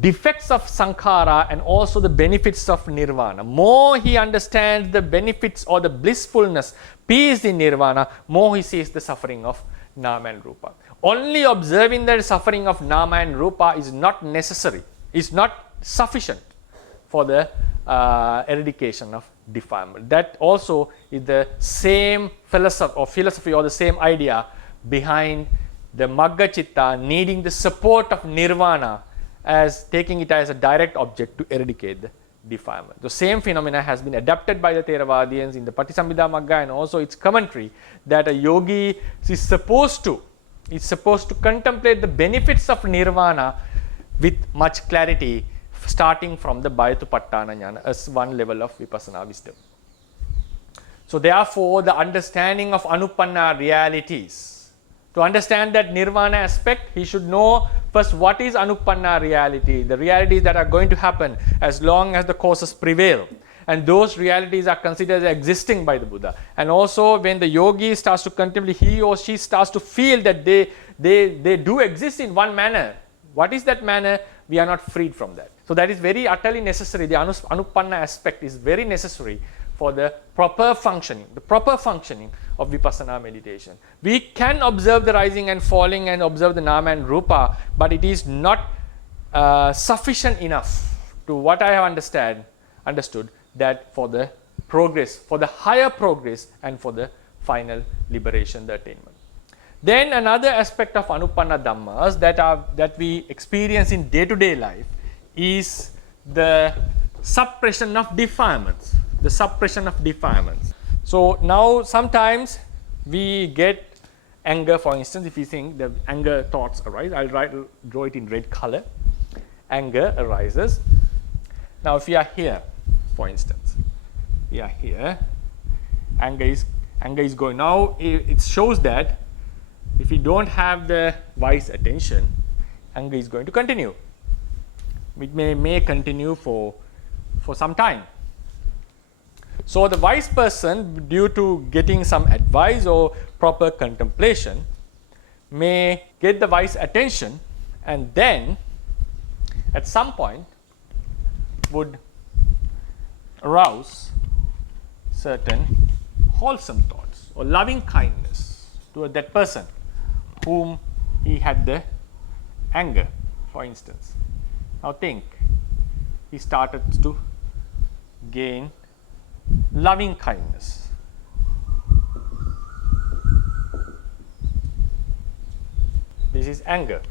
defects of sankhara and also the benefits of nirvana. More he understands the benefits or the blissfulness, peace in nirvana, more he sees the suffering of nama and rupa. Only observing the suffering of nama and rupa is not necessary, is not sufficient for the eradication of defilement. That also is the same philosophy or the same idea behind the Magga Chitta needing the support of nirvana, as taking it as a direct object to eradicate the defilement. The same phenomena has been adapted by the Theravadians in the Patisambhida Magga and also its commentary, that a yogi is supposed to is supposed to contemplate the benefits of nirvana with much clarity, starting from the Bhayatupattana Jnana as one level of vipassana wisdom. So therefore, the understanding of anupanna realities, to understand that nirvana aspect, he should know first what is anupanna reality, the realities that are going to happen as long as the causes prevail. And those realities are considered as existing by the Buddha. And also when the yogi starts to contemplate, he or she starts to feel that they do exist in one manner. What is that manner? We are not freed from that. So that is very utterly necessary. The anupanna aspect is very necessary for the proper functioning of vipassana meditation. We can observe the rising and falling and observe the nama and rupa, but it is not sufficient enough to what I have understood that for the progress, for the higher progress and for the final liberation, the attainment. Then another aspect of anupanna dhammas that we experience in day-to-day life is the suppression of defilements. The suppression of defilements. So now sometimes we get anger, for instance, if you think the anger thoughts arise, I'll draw it in red color. Anger arises. Now if we are here, for instance, we are here, anger is going. Now it shows that if we don't have the wise attention, anger is going to continue. It may continue for some time. So the wise person, due to getting some advice or proper contemplation, may get the wise attention and then at some point would arouse certain wholesome thoughts or loving kindness toward that person whom he had the anger, for instance. Now think, he started to gain loving kindness. This is anger.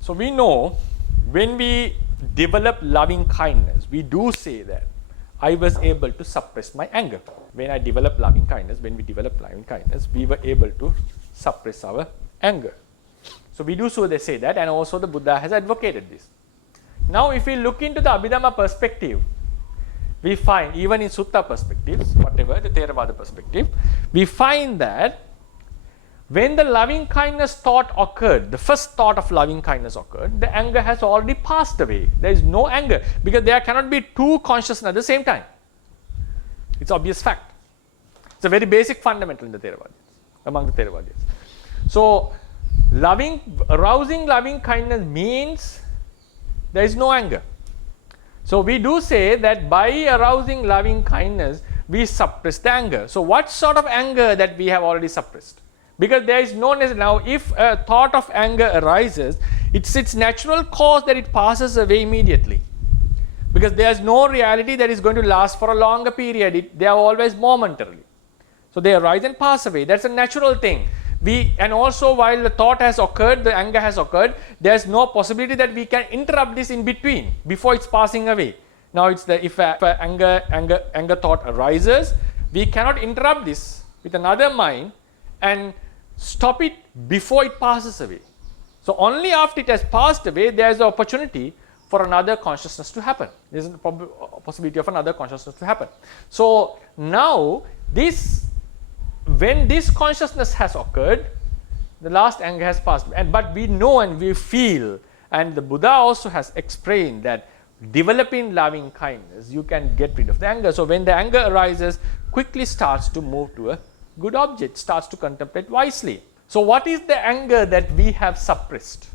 So we know when we develop loving kindness, we do say that I was able to suppress my anger. When I develop loving kindness, when we develop loving kindness, we were able to suppress our anger. So we do so, they say that, and also the Buddha has advocated this. Now if we look into the Abhidhamma perspective, we find, even in Sutta perspectives, whatever, the Theravada perspective, we find that when the loving kindness thought occurred, the first thought of loving kindness occurred, the anger has already passed away. There is no anger because there cannot be two consciousness at the same time. It's obvious fact. It's a very basic fundamental in the Theravada, among the Theravadins. So arousing loving kindness means there is no anger. So we do say that by arousing loving kindness, we suppress the anger. So what sort of anger that we have already suppressed? Because there is no necessity. Now if a thought of anger arises, it's its natural cause that it passes away immediately. Because there is no reality that is going to last for a longer period. They are always momentarily. So they arise and pass away. That's a natural thing. And also while the thought has occurred, the anger has occurred, there is no possibility that we can interrupt this in between, before it's passing away. Now it's if a anger thought arises, we cannot interrupt this with another mind and stop it before it passes away. So only after it has passed away, there is an opportunity for another consciousness to happen. There is a possibility of another consciousness to happen. So now when this consciousness has occurred, the last anger has passed. But we know and we feel, and the Buddha also has explained that developing loving kindness, you can get rid of the anger. So when the anger arises, quickly starts to move to a good object, starts to contemplate wisely. So what is the anger that we have suppressed?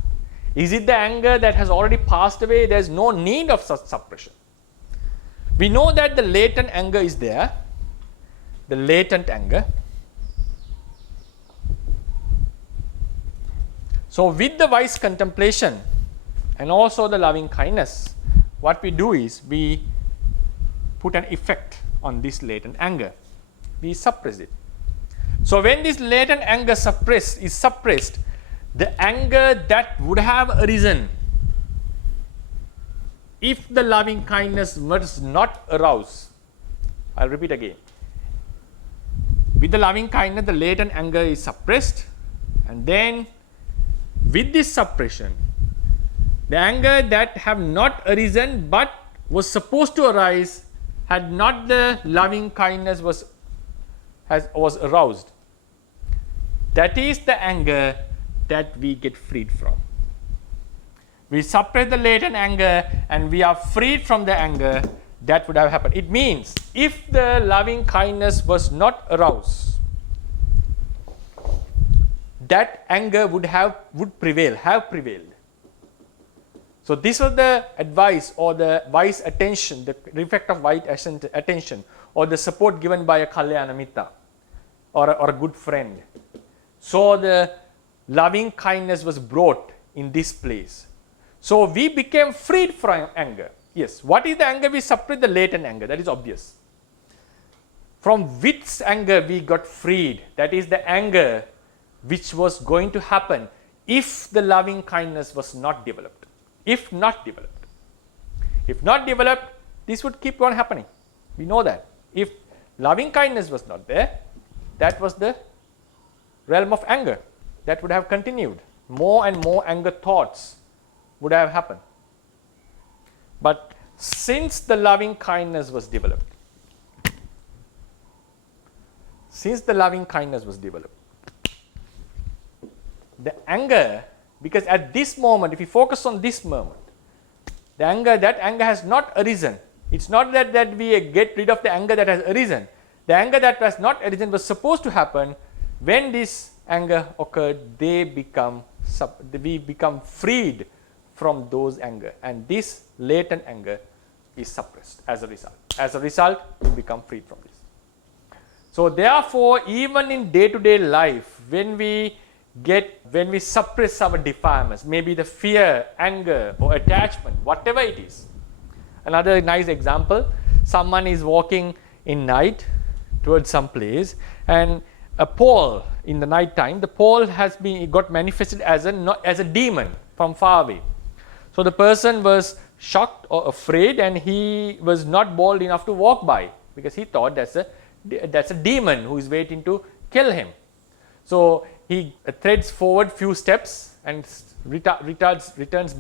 Is it the anger that has already passed away? There is no need of such suppression. We know that the latent anger is there, the latent anger. So with the wise contemplation and also the loving kindness, what we do is we put an effect on this latent anger. We suppress it. So when this latent anger is suppressed, the anger that would have arisen if the loving kindness was not aroused, I'll repeat again. With the loving kindness, the latent anger is suppressed, and then with this suppression, the anger that have not arisen but was supposed to arise, had not the loving kindness was aroused. That is the anger that we get freed from. We suppress the latent anger and we are freed from the anger that would have happened. It means if the loving kindness was not aroused, that anger would have prevailed. So this was the advice or the wise attention, the effect of wise attention, or the support given by a Kalyana Mitta or a good friend. So the loving kindness was brought in this place. So we became freed from anger. Yes, what is the anger? We suppress the latent anger, that is obvious. From which anger we got freed? That is the anger which was going to happen if the loving kindness was not developed. If not developed, this would keep on happening. We know that. If loving kindness was not there, that was the realm of anger. That would have continued. More and more anger thoughts would have happened. But since the loving kindness was developed, the anger, because at this moment, if you focus on this moment, that anger has not arisen. It's not that we get rid of the anger that has arisen. The anger that has not arisen was supposed to happen. When this anger occurred, we become freed from those anger, and this latent anger is suppressed as a result. As a result, we become freed from this. So therefore, even in day-to-day life, when we suppress our defilements, maybe the fear, anger or attachment, whatever it is. Another nice example, someone is walking in night towards some place, and a pole in the night time, the pole got manifested as a demon from far away. So the person was shocked or afraid, and he was not bold enough to walk by, because he thought that's a demon who is waiting to kill him. So he treads forward few steps and retards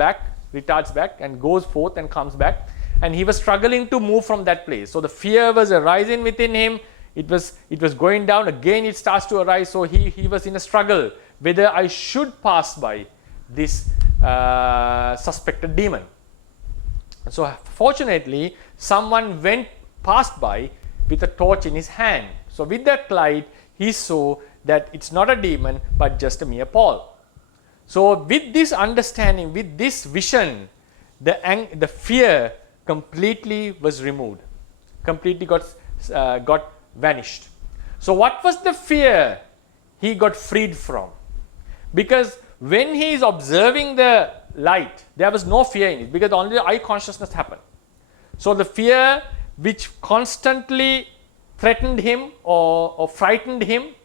back and goes forth and comes back, and he was struggling to move from that place. So the fear was arising within him. It was going down again. It starts to arise. So he was in a struggle whether I should pass by this suspected demon. So fortunately, someone passed by with a torch in his hand. So with that light, he saw that it's not a demon but just a mere pole. So with this understanding, with this vision, the fear completely was removed, completely got vanished. So what was the fear he got freed from? Because when he is observing the light, there was no fear in it, because only the eye consciousness happened. So the fear which constantly threatened him or frightened him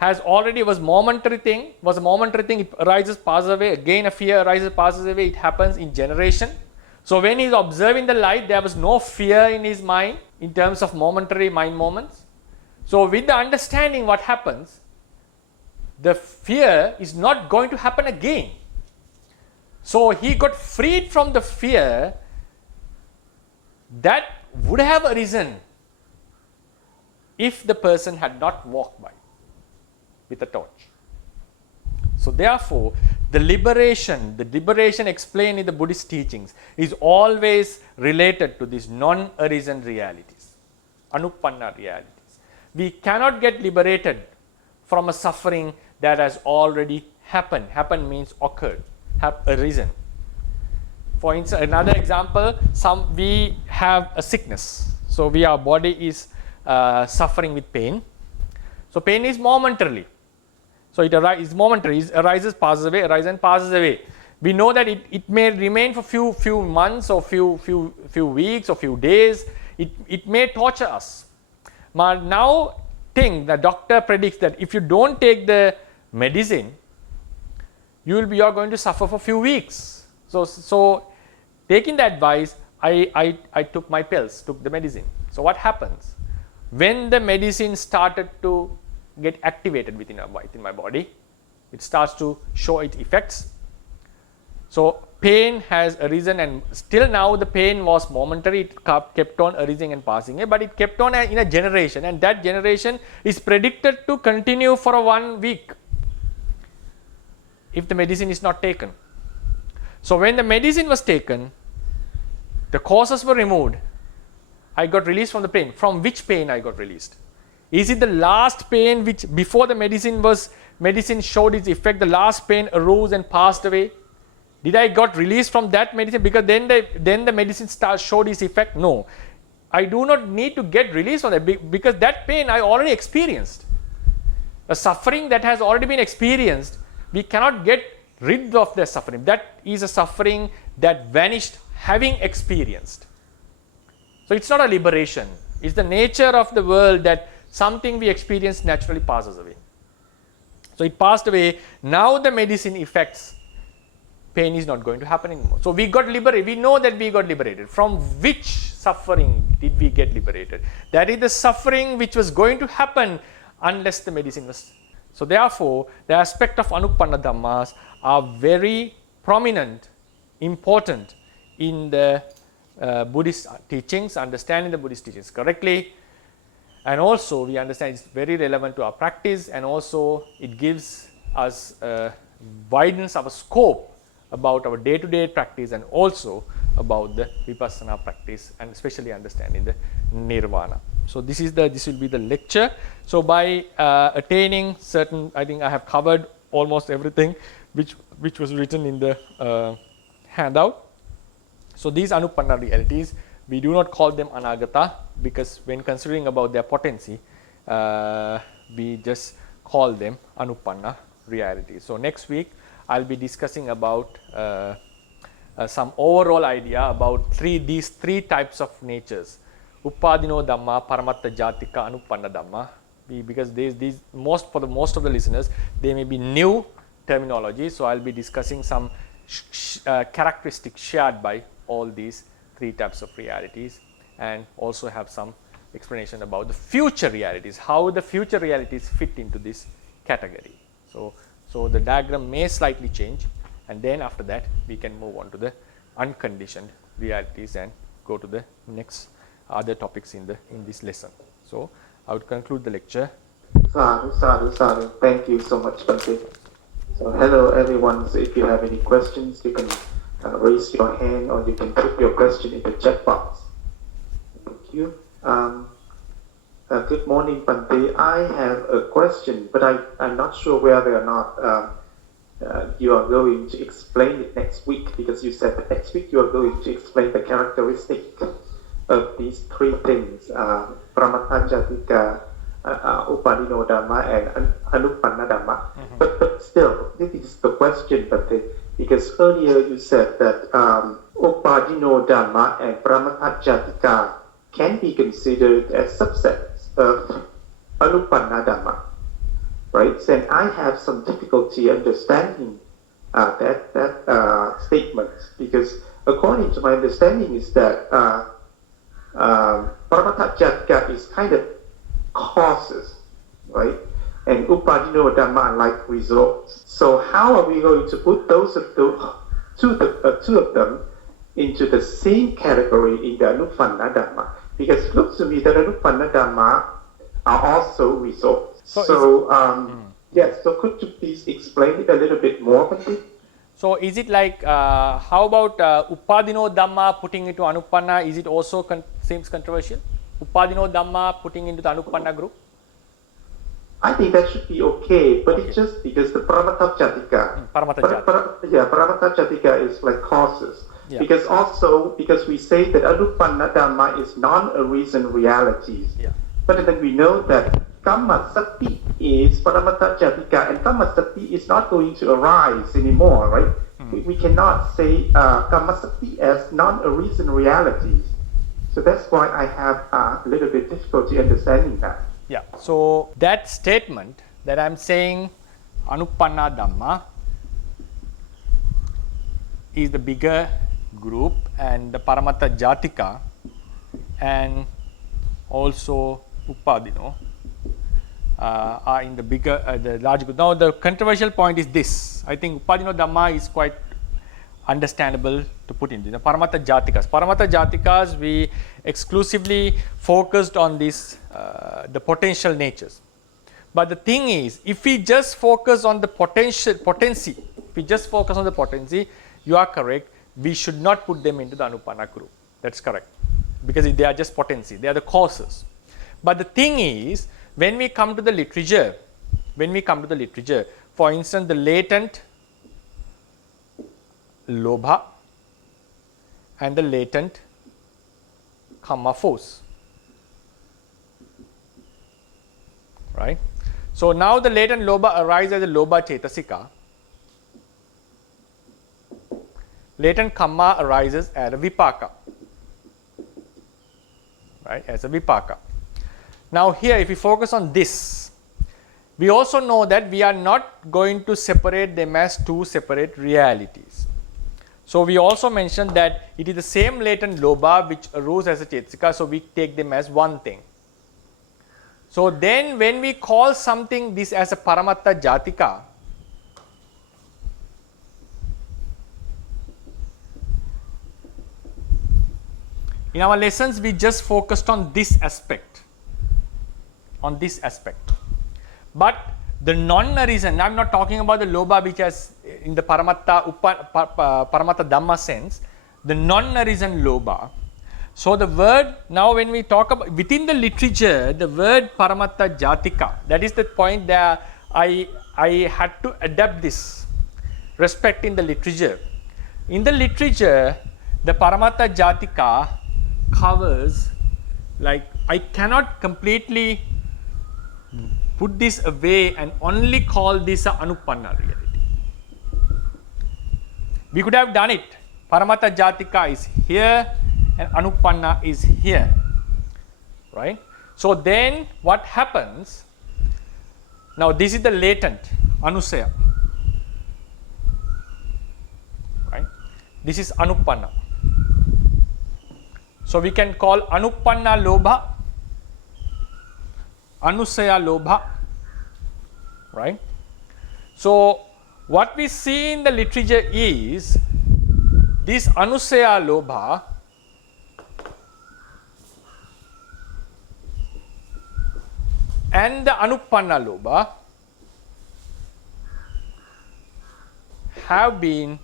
was a momentary thing. It arises, passes away. Again a fear arises, passes away. It happens in generation. So when he is observing the light, there was no fear in his mind in terms of momentary mind moments. So with the understanding what happens, the fear is not going to happen again. So he got freed from the fear that would have arisen if the person had not walked by with a torch. So therefore, the liberation explained in the Buddhist teachings is always related to these non-arisen realities, anupanna realities. We cannot get liberated from a suffering that has already happened. Happen means occurred, have arisen. For instance, another example, we have a sickness. So our body is suffering with pain. So pain is momentarily. So it is momentary, it arises, passes away, arises and passes away. We know that it may remain for few months or few weeks or few days. It may torture us. But now the doctor predicts that if you don't take the medicine, you are going to suffer for few weeks. So taking the advice, I took my pills, took the medicine. So what happens? When the medicine started to get activated within my body, it starts to show its effects. So pain has arisen, and still now the pain was momentary, it kept on arising and passing away, but it kept on in a generation, and that generation is predicted to continue for 1 week if the medicine is not taken. So when the medicine was taken, the causes were removed, I got released from the pain. From which pain I got released? Is it the last pain which before the medicine showed its effect, the last pain arose and passed away? Did I got released from that medicine because then the medicine showed its effect? No. I do not need to get released from that because that pain I already experienced. A suffering that has already been experienced, we cannot get rid of the suffering. That is a suffering that vanished having experienced. So it's not a liberation. It's the nature of the world that something we experience naturally passes away. So it passed away. Now the medicine effects, pain is not going to happen anymore. So we got liberated. We know that we got liberated. From which suffering did we get liberated? That is the suffering which was going to happen unless the medicine was. So therefore, the aspect of Anupanna Dhammas are very prominent, important in the Buddhist teachings, understanding the Buddhist teachings correctly. And also we understand it's very relevant to our practice, and also it gives us widens our scope about our day-to-day practice, and also about the Vipassana practice, and especially understanding the Nirvana. So this will be the lecture. So by attaining certain, I think I have covered almost everything which was written in the handout. So these Anupanna realities, we do not call them Anagata, because when considering about their potency, we just call them Anupanna realities. So next week I'll be discussing about some overall idea about these three types of natures: Upadino Dhamma, Paramata Jatika, Anupanna Dhamma. Because these for most of the listeners, they may be new terminology. So I'll be discussing some characteristics shared by all these three types of realities, and also have some explanation about the future realities, how the future realities fit into this category. So the diagram may slightly change, and then after that we can move on to the unconditioned realities and go to the next other topics in this lesson. So I would conclude the lecture. Sadhu. Thank you so much, Bhante. So hello everyone. So if you have any questions, you can raise your hand, or you can put your question in the chat box. Thank you. Good morning, Bhante. I have a question, but I'm not sure whether or not you are going to explain it next week, because you said that next week you are going to explain the characteristic of these three things: Paramata Jatika, Upadino Dhamma, and Anupanna Dhamma. Mm-hmm. But still, this is the question, Bhante, because earlier you said that Upadino Dhamma and Paramata Jatika can be considered as subsets of Anupanna Dhamma, right? And I have some difficulty understanding that statement, because according to my understanding is that Paramata Jatika is kind of causes, right? And Upadino Dhamma are like results. So how are we going to put those two of them into the same category in the Anupanna Dhamma? Because it looks to me that Anupanna Dhamma are also results. So could you please explain it a little bit more, Bhante? So is it like, how about Upadino Dhamma putting into Anupanna, is it also seems controversial? Upadino Dhamma putting into the Anupanna group? I think that should be okay, but it's just because the Paramata Jatika. Paramata Jatika is like causes. Yeah. Because we say that Anupanna Dhamma is non-arisen realities. Yeah. But then we know that Kamma Sakti is Paramata Jatika, and Kamma Sakti is not going to arise anymore, right? We cannot say Kamma Sakti as non-arisen realities. So that's why I have a little bit difficulty understanding that. Yeah, so that statement that I'm saying Anupanna Dhamma is the bigger group, and the Paramata Jatika and also Upadino are in the bigger, the large group. Now the controversial point is this. I think Upadino Dhamma is quite understandable to put in. The Paramata Jatikas. Paramata Jatikas, we exclusively focused on this, the potential natures. But the thing is, if we just focus on the potency, if we just focus on the potency, you are correct, we should not put them into the Anupanna group. That's correct. Because they are just potency, they are the causes. But the thing is, when we come to the literature, for instance, the latent lobha and the latent kamma force, right? So now the latent lobha arises as a lobha chetasika, latent kamma arises as a vipaka, right, as a vipaka. Now here, if we focus on this, we also know that we are not going to separate them as two separate realities. So we also mentioned that it is the same latent lobha which arose as a chetasika, so we take them as one thing. So then when we call something this as a Paramata Jatika, in our lessons we just focused on this aspect. But the non-arisen, I am not talking about the lobha which has in the Paramata Dhamma sense, the non-arisen lobha. So the word, now when we talk about, within the literature, the word Paramata Jatika, that is the point that I had to adapt this, respecting the literature. In the literature, the Paramata Jatika covers, like, I cannot completely put this away and only call this a Anupanna reality. We could have done it. Paramata Jatika is here and Anupanna is here, right? So then what happens? Now this is the latent Anusaya, right? This is Anupanna. So we can call Anupanna Lobha, Anusaya Lobha, right? So what we see in the literature is this Anusaya Lobha and the Anupanna Lobha have been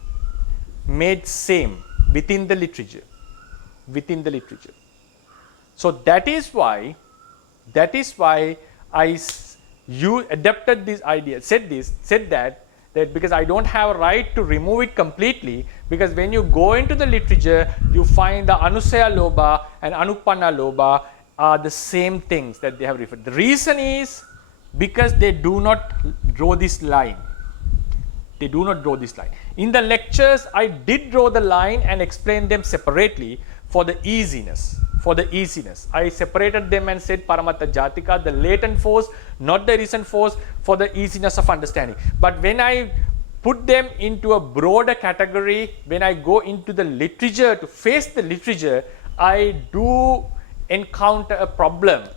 made same within the literature. So that is why you adapted this idea, said that because I don't have a right to remove it completely, because when you go into the literature, you find the Anusaya Lobha and Anupanna Lobha are the same things that they have referred. The reason is because they do not draw this line. In the lectures, I did draw the line and explain them separately for the easiness. I separated them and said Paramata Jatika, the latent force, not the recent force, for the easiness of understanding. But when I put them into a broader category, when I go into the literature, to face the literature, I do encounter a problem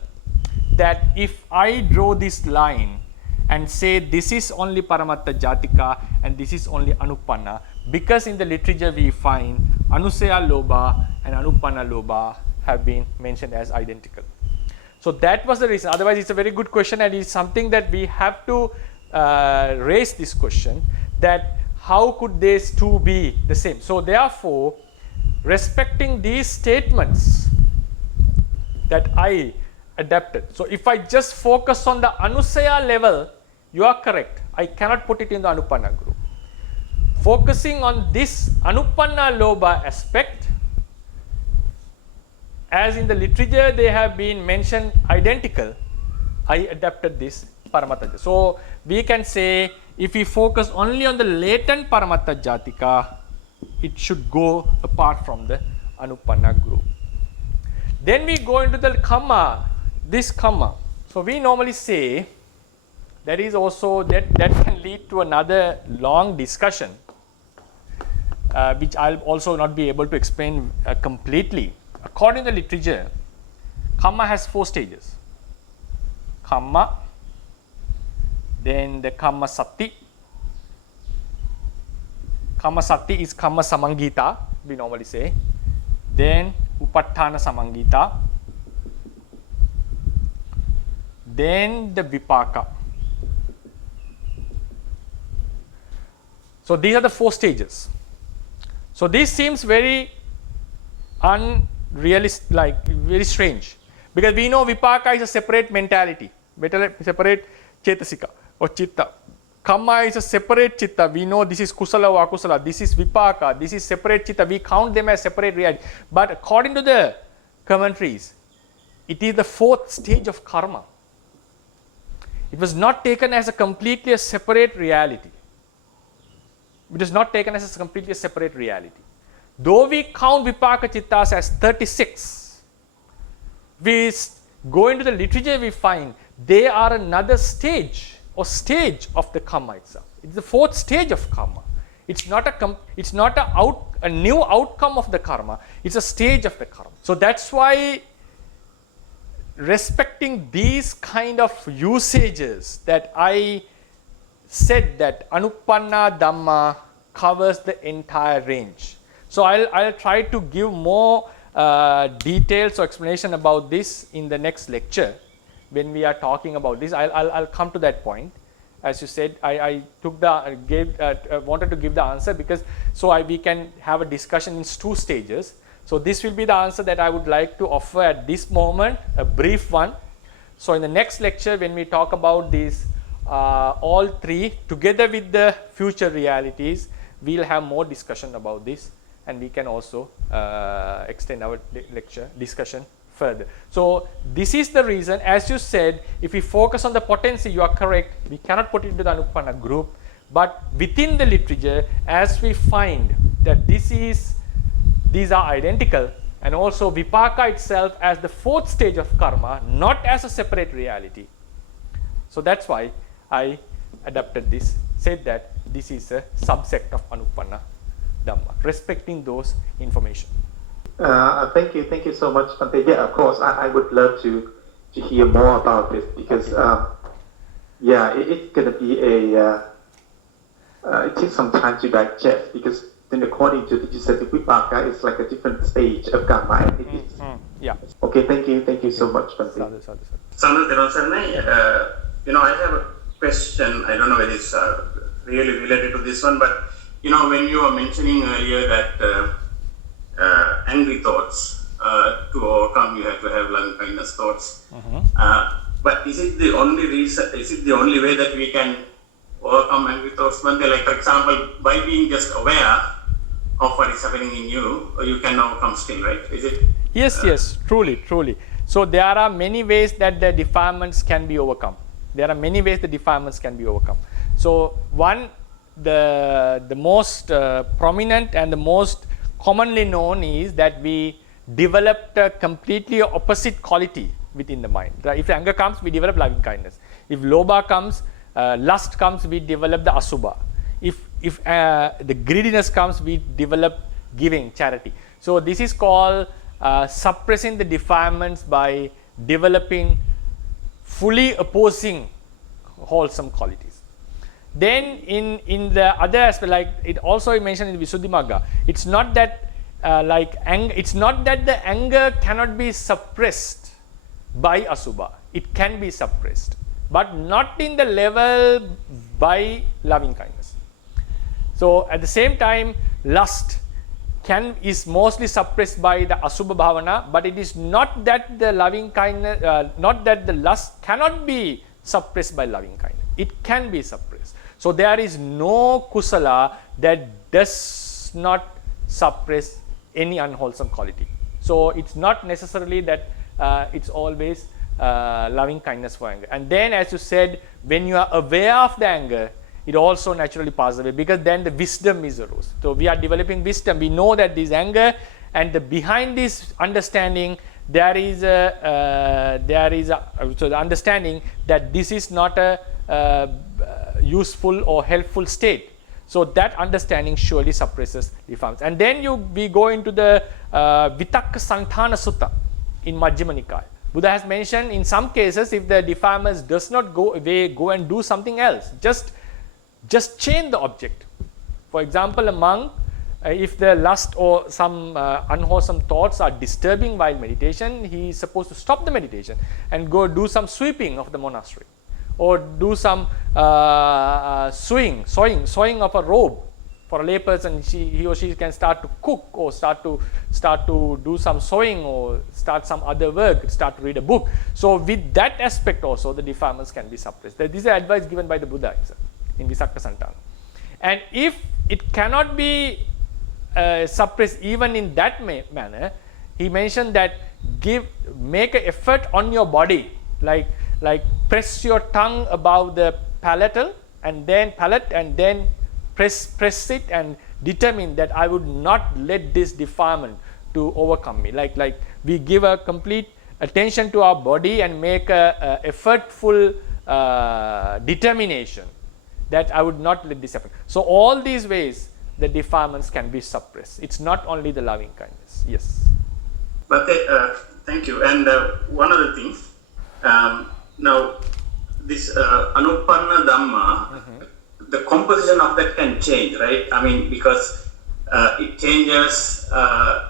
that if I draw this line and say this is only Paramata Jatika and this is only Anupanna, because in the literature we find Anusaya Lobha and Anupanna Lobha have been mentioned as identical. So that was the reason. Otherwise, it's a very good question, and it's something that we have to raise this question, that how could these two be the same? So therefore, respecting these statements that I adapted. So if I just focus on the Anusaya level, you are correct. I cannot put it in the Anupanna group. Focusing on this Anupanna Lobha aspect, as in the literature they have been mentioned identical, I adapted this Paramata Jatika. So we can say if we focus only on the latent Paramata Jatika, it should go apart from the Anupanna group. Then we go into the Kamma, this Kamma. So we normally say that is also that can lead to another long discussion, which I'll also not be able to explain completely. According to the literature, Kamma has 4 stages. Kamma, then the Kamma Sati. Kamma Sati is Kamma Samangita, we normally say. Then Upattana Samangita. Then the Vipaka. So these are the 4 stages. So this seems very unrealistic, like very strange, because we know Vipaka is a separate mentality, separate Chetasika or Chitta. Kamma is a separate Chitta. We know this is Kusala or Akusala. This is Vipaka. This is separate Chitta. We count them as separate reality. But according to the commentaries, it is the 4th stage of karma. It was not taken as a completely separate reality. It is not taken as a completely separate reality. Though we count Vipaka Chittas as 36, we go into the literature, we find they are another stage or stage of the karma itself. It's the 4th stage of karma. It's not a new outcome of the karma. It's a stage of the karma. So that's why, respecting these kind of usages, that I said that Anupanna Dhamma covers the entire range. So I'll try to give more details or explanation about this in the next lecture when we are talking about this. I'll come to that point. As you said, I wanted to give the answer because we can have a discussion in 2 stages. So this will be the answer that I would like to offer at this moment, a brief one. So in the next lecture, when we talk about these all 3 together with the future realities, we'll have more discussion about this, and we can also extend our lecture discussion further. So this is the reason, as you said, if we focus on the potency, you are correct, we cannot put it into the Anupanna group, but within the literature, as we find that these are identical, and also Vipaka itself as the 4th stage of karma, not as a separate reality. So that's why I adapted this, said that this is a subsect of Anupanna Dhamma, respecting those information. Thank you so much, Bhante. Yeah, of course, I would love to hear more about this, because it's going to be it takes some time to digest, because then according to you said, the Vipaka is like a different stage of karma. And it is, yeah. Okay, thank you so much, Bhante. I have a question. I don't know whether it's really related to this one, but when you were mentioning earlier that angry thoughts, to overcome you have to have loving kindness thoughts. But is it the only reason? Is it the only way that we can overcome angry thoughts? Like, for example, by being just aware of what is happening in you, you can overcome still, right? Is it? Yes, truly. So there are many ways that the defilements can be overcome. So one, the most prominent and the most commonly known is that we developed a completely opposite quality within the mind. If anger comes, we develop loving kindness. If lobha comes, lust comes, we develop the asubha. If the greediness comes, we develop giving, charity. So this is called suppressing the defilements by developing fully opposing wholesome qualities. Then in the other aspect, like it also mentioned in Visuddhimagga, it's not that it's not that the anger cannot be suppressed by asubha. It can be suppressed, but not in the level by loving kindness. So at the same time, lust is mostly suppressed by the asubha bhavana, but it is not that the loving kindness, not that the lust cannot be suppressed by loving kindness. It can be suppressed. So there is no kusala that does not suppress any unwholesome quality. So it's not necessarily that it's always loving kindness for anger. And then, as you said, when you are aware of the anger, it also naturally passes away, because then the wisdom is arose. So we are developing wisdom. We know that this anger, and behind this understanding, there is the understanding that this is not a useful or helpful state. So that understanding surely suppresses defilements. And then we go into the Vitakka Santhana Sutta in Majjhima Nikaya. Buddha has mentioned in some cases, if the defilements does not go away, go and do something else. Just change the object. For example, a monk, if the lust or some unwholesome thoughts are disturbing while meditation, he is supposed to stop the meditation and go do some sweeping of the monastery, or do some sewing of a robe. For a layperson, he or she can start to cook, or start to do some sewing, or start some other work, start to read a book. So with that aspect also, the defilements can be suppressed. This is advice given by the Buddha himself in Visakha Santana. And if it cannot be suppressed even in that manner, he mentioned that make an effort on your body, like press your tongue above the palatal, and then press it and determine that I would not let this defilement to overcome me. Like we give a complete attention to our body and make a effortful determination that I would not let this happen. So all these ways the defilements can be suppressed. It's not only the loving kindness. Yes. But thank you. And one other thing. Now, this anupanna dhamma, the composition of that can change, right? I mean, because it changes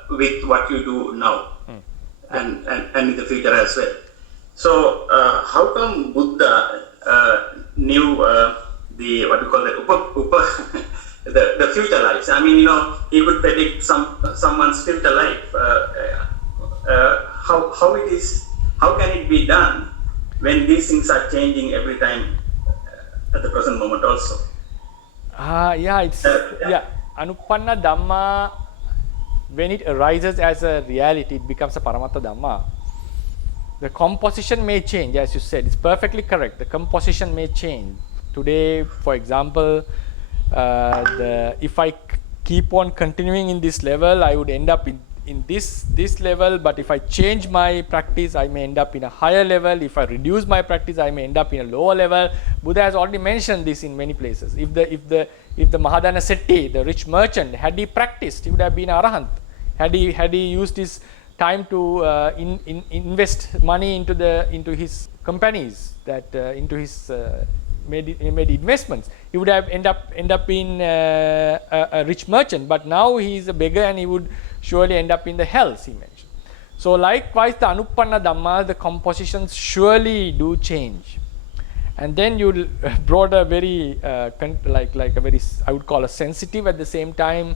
with what you do now, and in the future as well. So, how come Buddha knew the what you call the the future lives? I mean, he could predict someone's future life. How can it be done when these things are changing every time at the present moment also? Anupanna dhamma, when it arises as a reality, it becomes a paramata dhamma. The composition may change, as you said. It's perfectly correct. The composition may change. Today, for example, if I keep on continuing in this level, I would end up in this level. But if I change my practice, I may end up in a higher level. If I reduce my practice, I may end up in a lower level. Buddha has already mentioned this in many places. If the Mahadana Setti, the rich merchant, had he practiced, he would have been Arahant. Had he used his time to invest money into his companies, into his made investments, he would have end up being a rich merchant. But now he is a beggar, and he would surely end up in the hells, he mentioned. So likewise, the anupanna dhamma, the compositions surely do change. And then you brought a very like a very, I would call, a sensitive, at the same time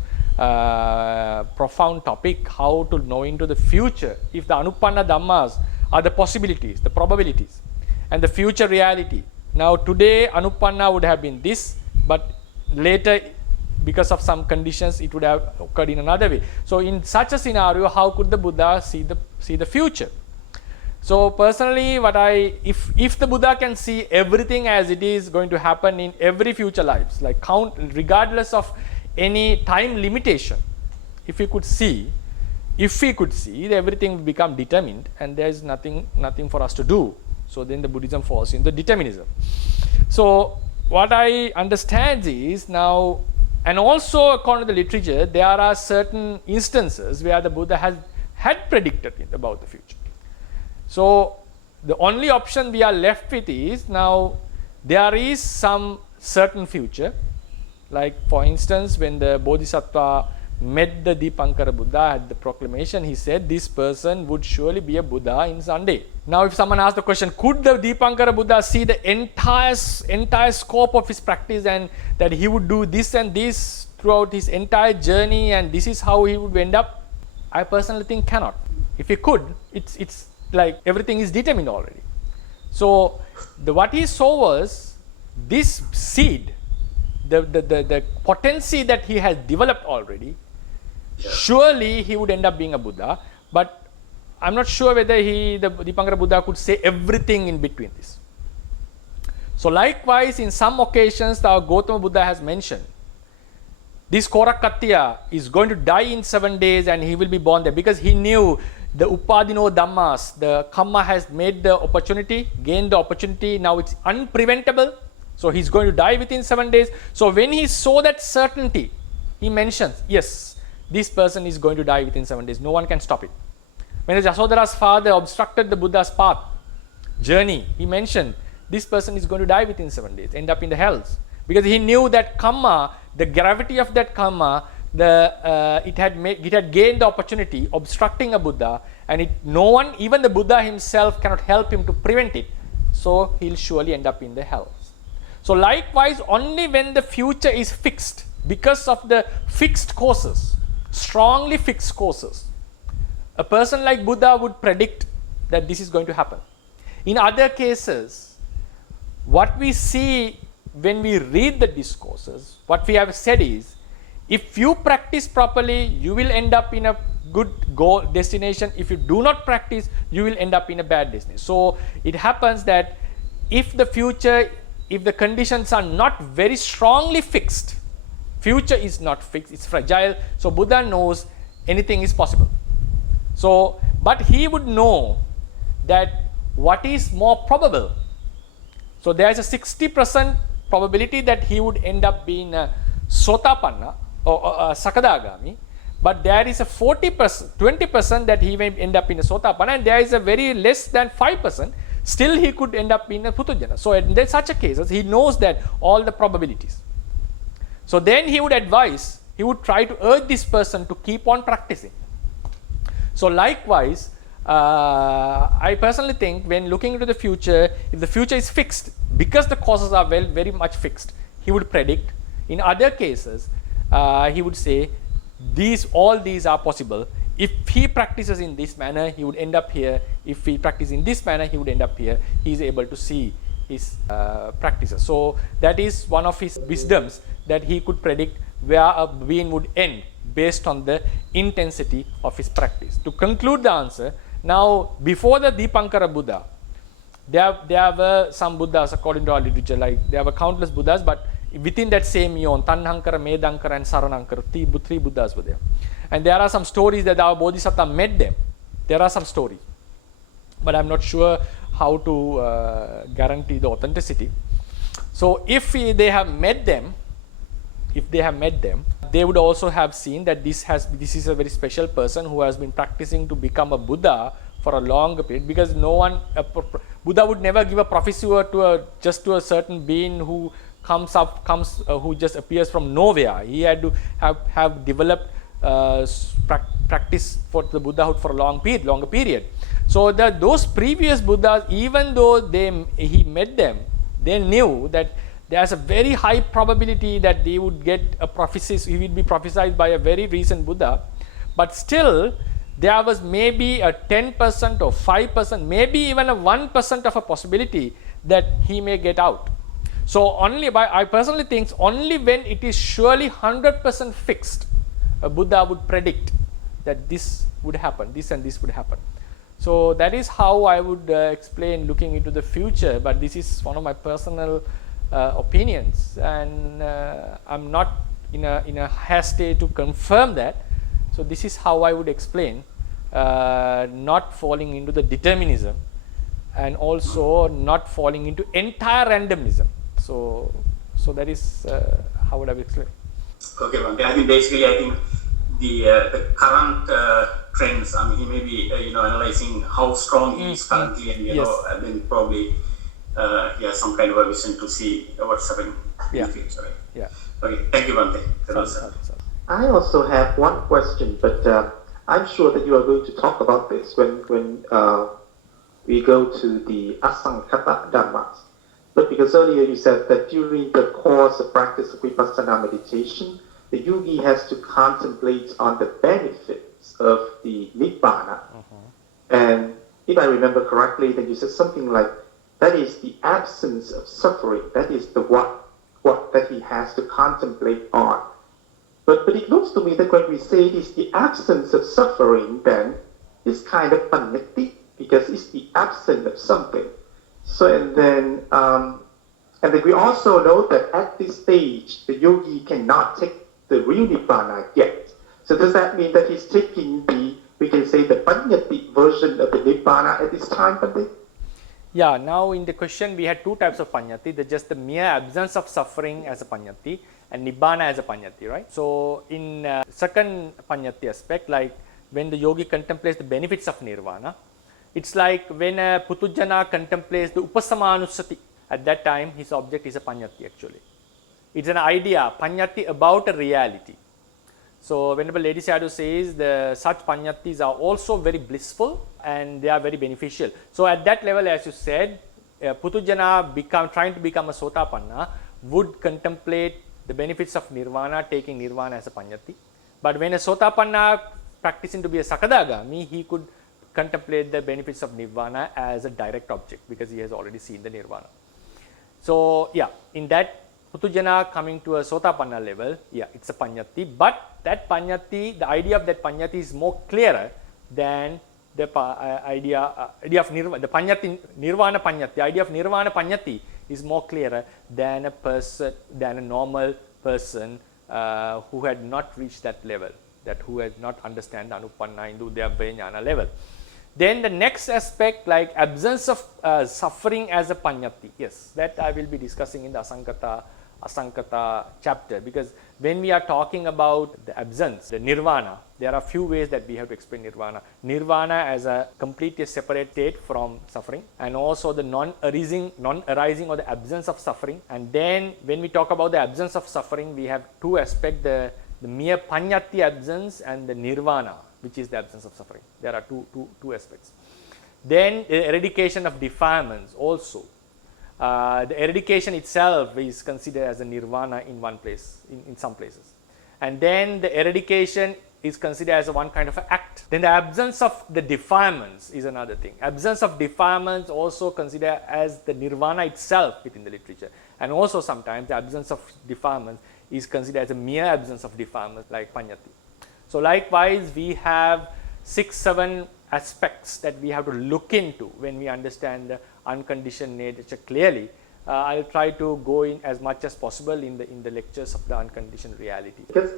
profound topic: how to know into the future. If the anupanna dhammas are the possibilities, the probabilities, and the future reality. Now today anupanna would have been this, but later, because of some conditions, it would have occurred in another way. So in such a scenario, how could the Buddha see the future? So personally, if the Buddha can see everything as it is going to happen in every future lives, like regardless of any time limitation, if he could see, everything would become determined, and there is nothing for us to do. So then the Buddhism falls into determinism. So what I understand is now, and also according to the literature, there are certain instances where the Buddha had predicted about the future. So the only option we are left with is, now there is some certain future, like for instance, when the Bodhisattva met the Dipankara Buddha at the proclamation, he said this person would surely be a Buddha in Sunday. Now if someone asks the question, could the Dipankara Buddha see the entire scope of his practice, and that he would do this and this throughout his entire journey, and this is how he would end up? I personally think cannot. If he could, it's like everything is determined already. So what he saw was this seed, the potency that he has developed already. Surely he would end up being a Buddha, but I'm not sure whether the Dipankara Buddha could say everything in between this. So likewise, in some occasions, our Gautama Buddha has mentioned this Korakatya is going to die in 7 days, and he will be born there, because he knew the Upadino Dhammas, the Kamma has made the opportunity, gained the opportunity, now it's unpreventable. So he's going to die within 7 days. So when he saw that certainty, he mentions, yes, this person is going to die within 7 days. No one can stop it. When Jasodhara's father obstructed the Buddha's path, journey, he mentioned this person is going to die within 7 days, end up in the hells. Because he knew that karma, the gravity of that karma, it had gained the opportunity obstructing a Buddha, and no one, even the Buddha himself, cannot help him to prevent it. So he'll surely end up in the hells. So likewise, only when the future is fixed, because of the fixed causes, strongly fixed causes, a person like Buddha would predict that this is going to happen. In other cases, what we see when we read the discourses, what we have said is, if you practice properly, you will end up in a good goal destination. If you do not practice, you will end up in a bad destination. So it happens that if the future, if the conditions are not very strongly fixed, future is not fixed, it's fragile. So Buddha knows anything is possible. So, but he would know that what is more probable. So there is a 60% probability that he would end up being a Sotapanna or Sakadagami, but there is a 20% that he may end up in a Sotapanna, and there is a very less than 5%, still he could end up in a Putujana. So in such a cases, he knows that all the probabilities. So then he would advise, he would try to urge this person to keep on practicing. So likewise, I personally think when looking into the future, if the future is fixed, because the causes are very much fixed, he would predict. In other cases, he would say, all these are possible. If he practices in this manner, he would end up here. If he practices in this manner, he would end up here. He is able to see his practices. So that is one of his wisdoms, that he could predict where a being would end based on the intensity of his practice. To conclude the answer, now before the Dipankara Buddha, there were some Buddhas according to our literature, like there were countless Buddhas, but within that same eon, Tanhankara, Medankara and Saranankara, three Buddhas were there. And there are some stories that our Bodhisattva met them. There are some stories, but I'm not sure how to guarantee the authenticity. So if they have met them, they would also have seen that this is a very special person who has been practicing to become a Buddha for a longer period, because Buddha would never give a prophecy just to a certain being who who just appears from nowhere. He had to have developed practice for the Buddhahood for a longer period. So those previous Buddhas, even though he met them, they knew that there's a very high probability that they would get a prophecy. He would be prophesied by a very recent Buddha, but still there was maybe a 10% or 5%, maybe even a 1% of a possibility that he may get out. So I personally think only when it is surely 100% fixed, a Buddha would predict that this would happen, this and this would happen. So that is how I would explain looking into the future, but this is one of my personal opinions, and I'm not in a hasty to confirm that. So this is how I would explain not falling into the determinism, and also not falling into entire randomism. So that is how would I explain. Okay, Bhante. I think the current trends, I mean, he may be analyzing how strong he is currently, and and then probably he has some kind of a vision to see what's happening in the future. Right? Yeah. Okay. Thank you, Bhante. I also have one question, but I'm sure that you are going to talk about this when we go to the Asankata Dhammas. But because earlier you said that during the course of practice of Vipassana meditation, the yogi has to contemplate on the benefits of the Nibbana. And if I remember correctly, then you said something like, that is the absence of suffering. That is the what that he has to contemplate on. But it looks to me that when we say it is the absence of suffering, then it's kind of panyati, because it's the absence of something. So and then we also know that at this stage the yogi cannot take the real Nibbana yet. So does that mean that he's taking we can say the panyati version of the Nibbana at this time, Pandit? Yeah, now in the question we had two types of panyati, just the mere absence of suffering as a panyati and Nibbana as a panyati, right? So in second panyati aspect, like when the yogi contemplates the benefits of nirvana. It's like when a putujjana contemplates the upasamanusati. At that time, his object is a panyati actually. It's an idea, panyati, about a reality. So Venerable Lady Sayadaw says such panyatis are also very blissful and they are very beneficial. So at that level, as you said, putujjana trying to become a sotapanna would contemplate the benefits of nirvana, taking nirvana as a panyati. But when a sotapanna practicing to be a sakadagami, he could contemplate the benefits of nirvana as a direct object because he has already seen the nirvana. So yeah, in that putujjana coming to a sotapanna level, yeah, it's a panyati, but that panyati, the idea of that panyati is more clearer than the idea of nirvana. The panyati, nirvana panyati, the idea of nirvana panyati is more clearer than a normal person who had not reached that level, who had not understand anupanna into their jnana level. Then the next aspect, like absence of suffering as a panyati. Yes, that I will be discussing in the Asankata chapter, because when we are talking about the absence, the nirvana, there are few ways that we have to explain nirvana. Nirvana as a completely separate state from suffering, and also the non-arising or the absence of suffering. And then when we talk about the absence of suffering, we have two aspects, the mere panyati absence and the nirvana, which is the absence of suffering. There are two aspects. Then the eradication of defilements also. The eradication itself is considered as a nirvana in one place, in some places. And then the eradication is considered as one kind of an act. Then the absence of the defilements is another thing. Absence of defilements also considered as the nirvana itself within the literature. And also sometimes the absence of defilements is considered as a mere absence of defilements like panyati. So likewise, we have 6-7 aspects that we have to look into when we understand the unconditioned nature clearly. I'll try to go in as much as possible in the lectures of the unconditioned reality. Because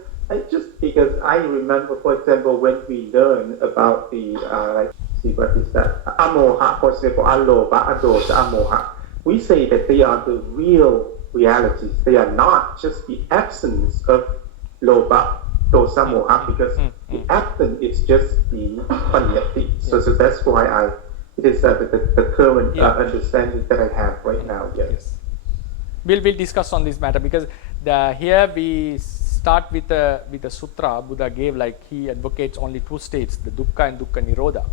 I remember, for example, when we learn about the what is that? Amoha, for example, aloba, adosha, amoha. We say that they are the real realities. They are not just the absence of loba, dosa, moha, because the absence is just the panyati. So that's why it is the current understanding that I have right now. Yes. We'll discuss on this matter, because here we start with a sutra Buddha gave, like he advocates only two states, the dukkha and dukkha nirodha.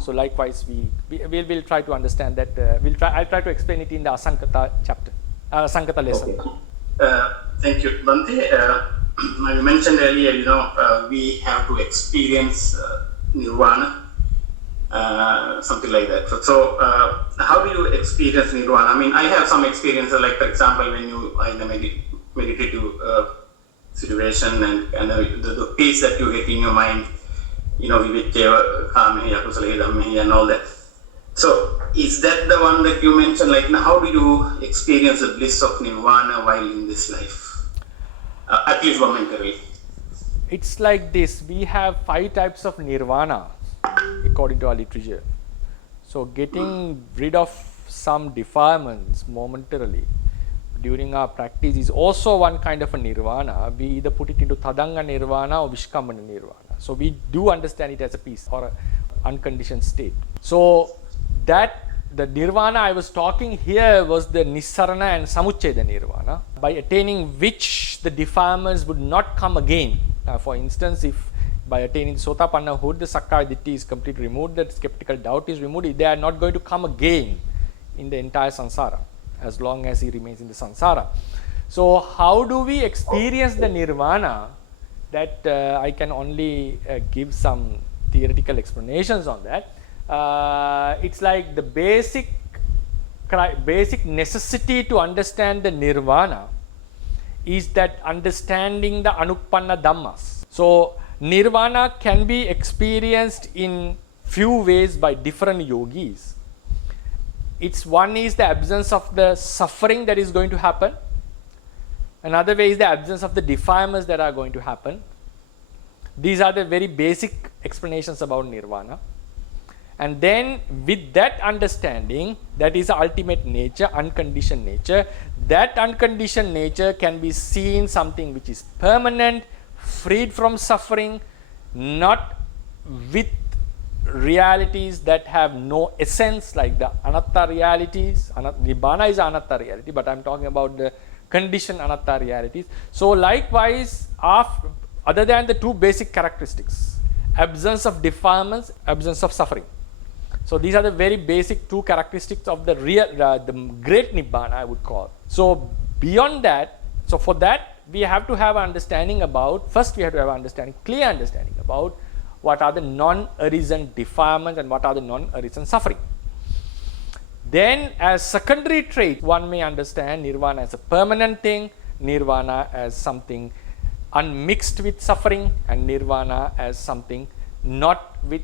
So likewise, we'll try to understand that. I'll try to explain it in the Asankata chapter, Asankata lesson. Okay. Thank you, Bhante. You mentioned earlier, we have to experience nirvana. Something like that. So how do you experience nirvana? I mean, I have some experiences, like for example, when you are in a meditative situation and the peace that you get in your mind, viviccheva, kameya, kusaleya, dhammeya, and all that. So is that the one that you mentioned? Like, how do you experience the bliss of nirvana while in this life? At least momentarily. It's like this. We have 5 types of nirvana according to our literature. So getting rid of some defilements momentarily during our practice is also one kind of a nirvana. We either put it into tadanga nirvana or vishkambana nirvana. So we do understand it as a peace or an unconditioned state. So that the nirvana I was talking here was the nissarana and samucceda nirvana, by attaining which the defilements would not come again. For instance, if by attaining sotapannahood, the sakkaya ditthi is completely removed, the skeptical doubt is removed, they are not going to come again in the entire samsara, as long as he remains in the samsara. So how do we experience the nirvana? That I can only give some theoretical explanations on that. It's like the basic necessity to understand the nirvana is that understanding the anupanna dhammas. So nirvana can be experienced in few ways by different yogis. One is the absence of the suffering that is going to happen. Another way is the absence of the defilements that are going to happen. These are the very basic explanations about nirvana. And then with that understanding, that is the ultimate nature, unconditioned nature. That unconditioned nature can be seen something which is permanent, freed from suffering, not with realities that have no essence, like the anatta realities. Nibbana is anatta reality, but I'm talking about the conditioned anatta realities. So likewise, other than the two basic characteristics, absence of defilements, absence of suffering. So these are the very basic two characteristics of the real, the great Nibbana, I would call. So beyond that, so for that we have to have an understanding about, first we have to have an understanding, clear understanding about what are the non-arisen defilements and what are the non-arisen suffering. Then as secondary trait, one may understand Nirvana as a permanent thing, Nirvana as something unmixed with suffering, and Nirvana as something not with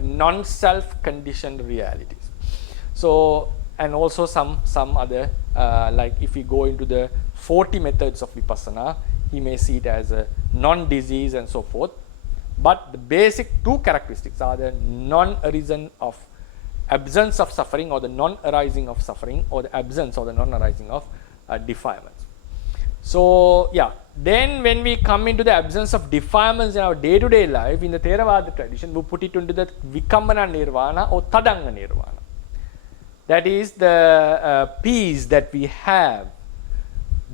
non-self conditioned realities. So, and also some other, like if we go into the 40 methods of Vipassana, he may see it as a non-disease and so forth. But the basic two characteristics are the non-arisen of absence of suffering, or the non-arising of suffering, or the absence or the non-arising of defilements. So yeah, then when we come into the absence of defilements in our day-to-day life, in the Theravada tradition, we put it into the Vikambana Nirvana or Tadanga Nirvana. That is the peace that we have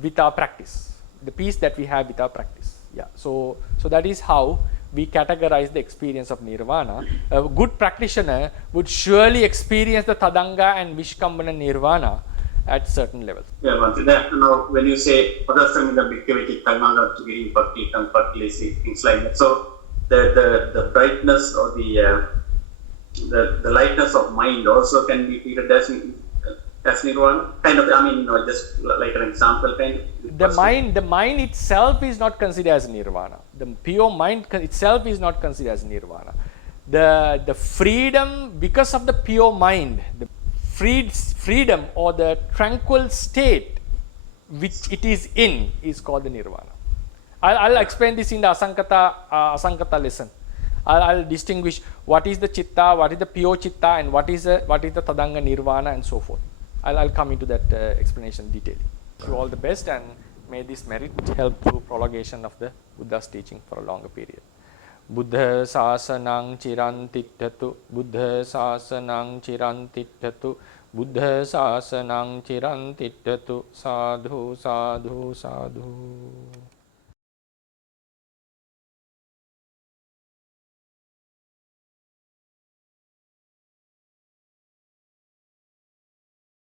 with our practice. The peace that we have with our practice. Yeah. So that is how we categorize the experience of Nirvana. A good practitioner would surely experience the Tadanga and Vishkambana Nirvana at certain levels. Yeah, when you say Padasamida Bhikkhave Chittanga to be Bhaktitam Patlesi, things like that. So the brightness or the lightness of mind also can be treated as Nirvana. Kind of, just like an example kind of. The mind itself is not considered as Nirvana. The pure mind itself is not considered as Nirvana. The freedom, because of the pure mind, the freedom or the tranquil state which it is in is called the Nirvana. I'll explain this in the Asankata lesson. I'll distinguish what is the Chitta, what is the pure Chitta, and what is the Tadanga Nirvana, and so forth. I'll come into that explanation detailing. Wish you all the best, and may this merit help through prolongation of the Buddha's teaching for a longer period. Buddha Sasanang Chirantittatu, Buddha Sasanang Chirantittatu, Buddha Sasanang Chirantittatu, Sadhu, Sadhu, Sadhu.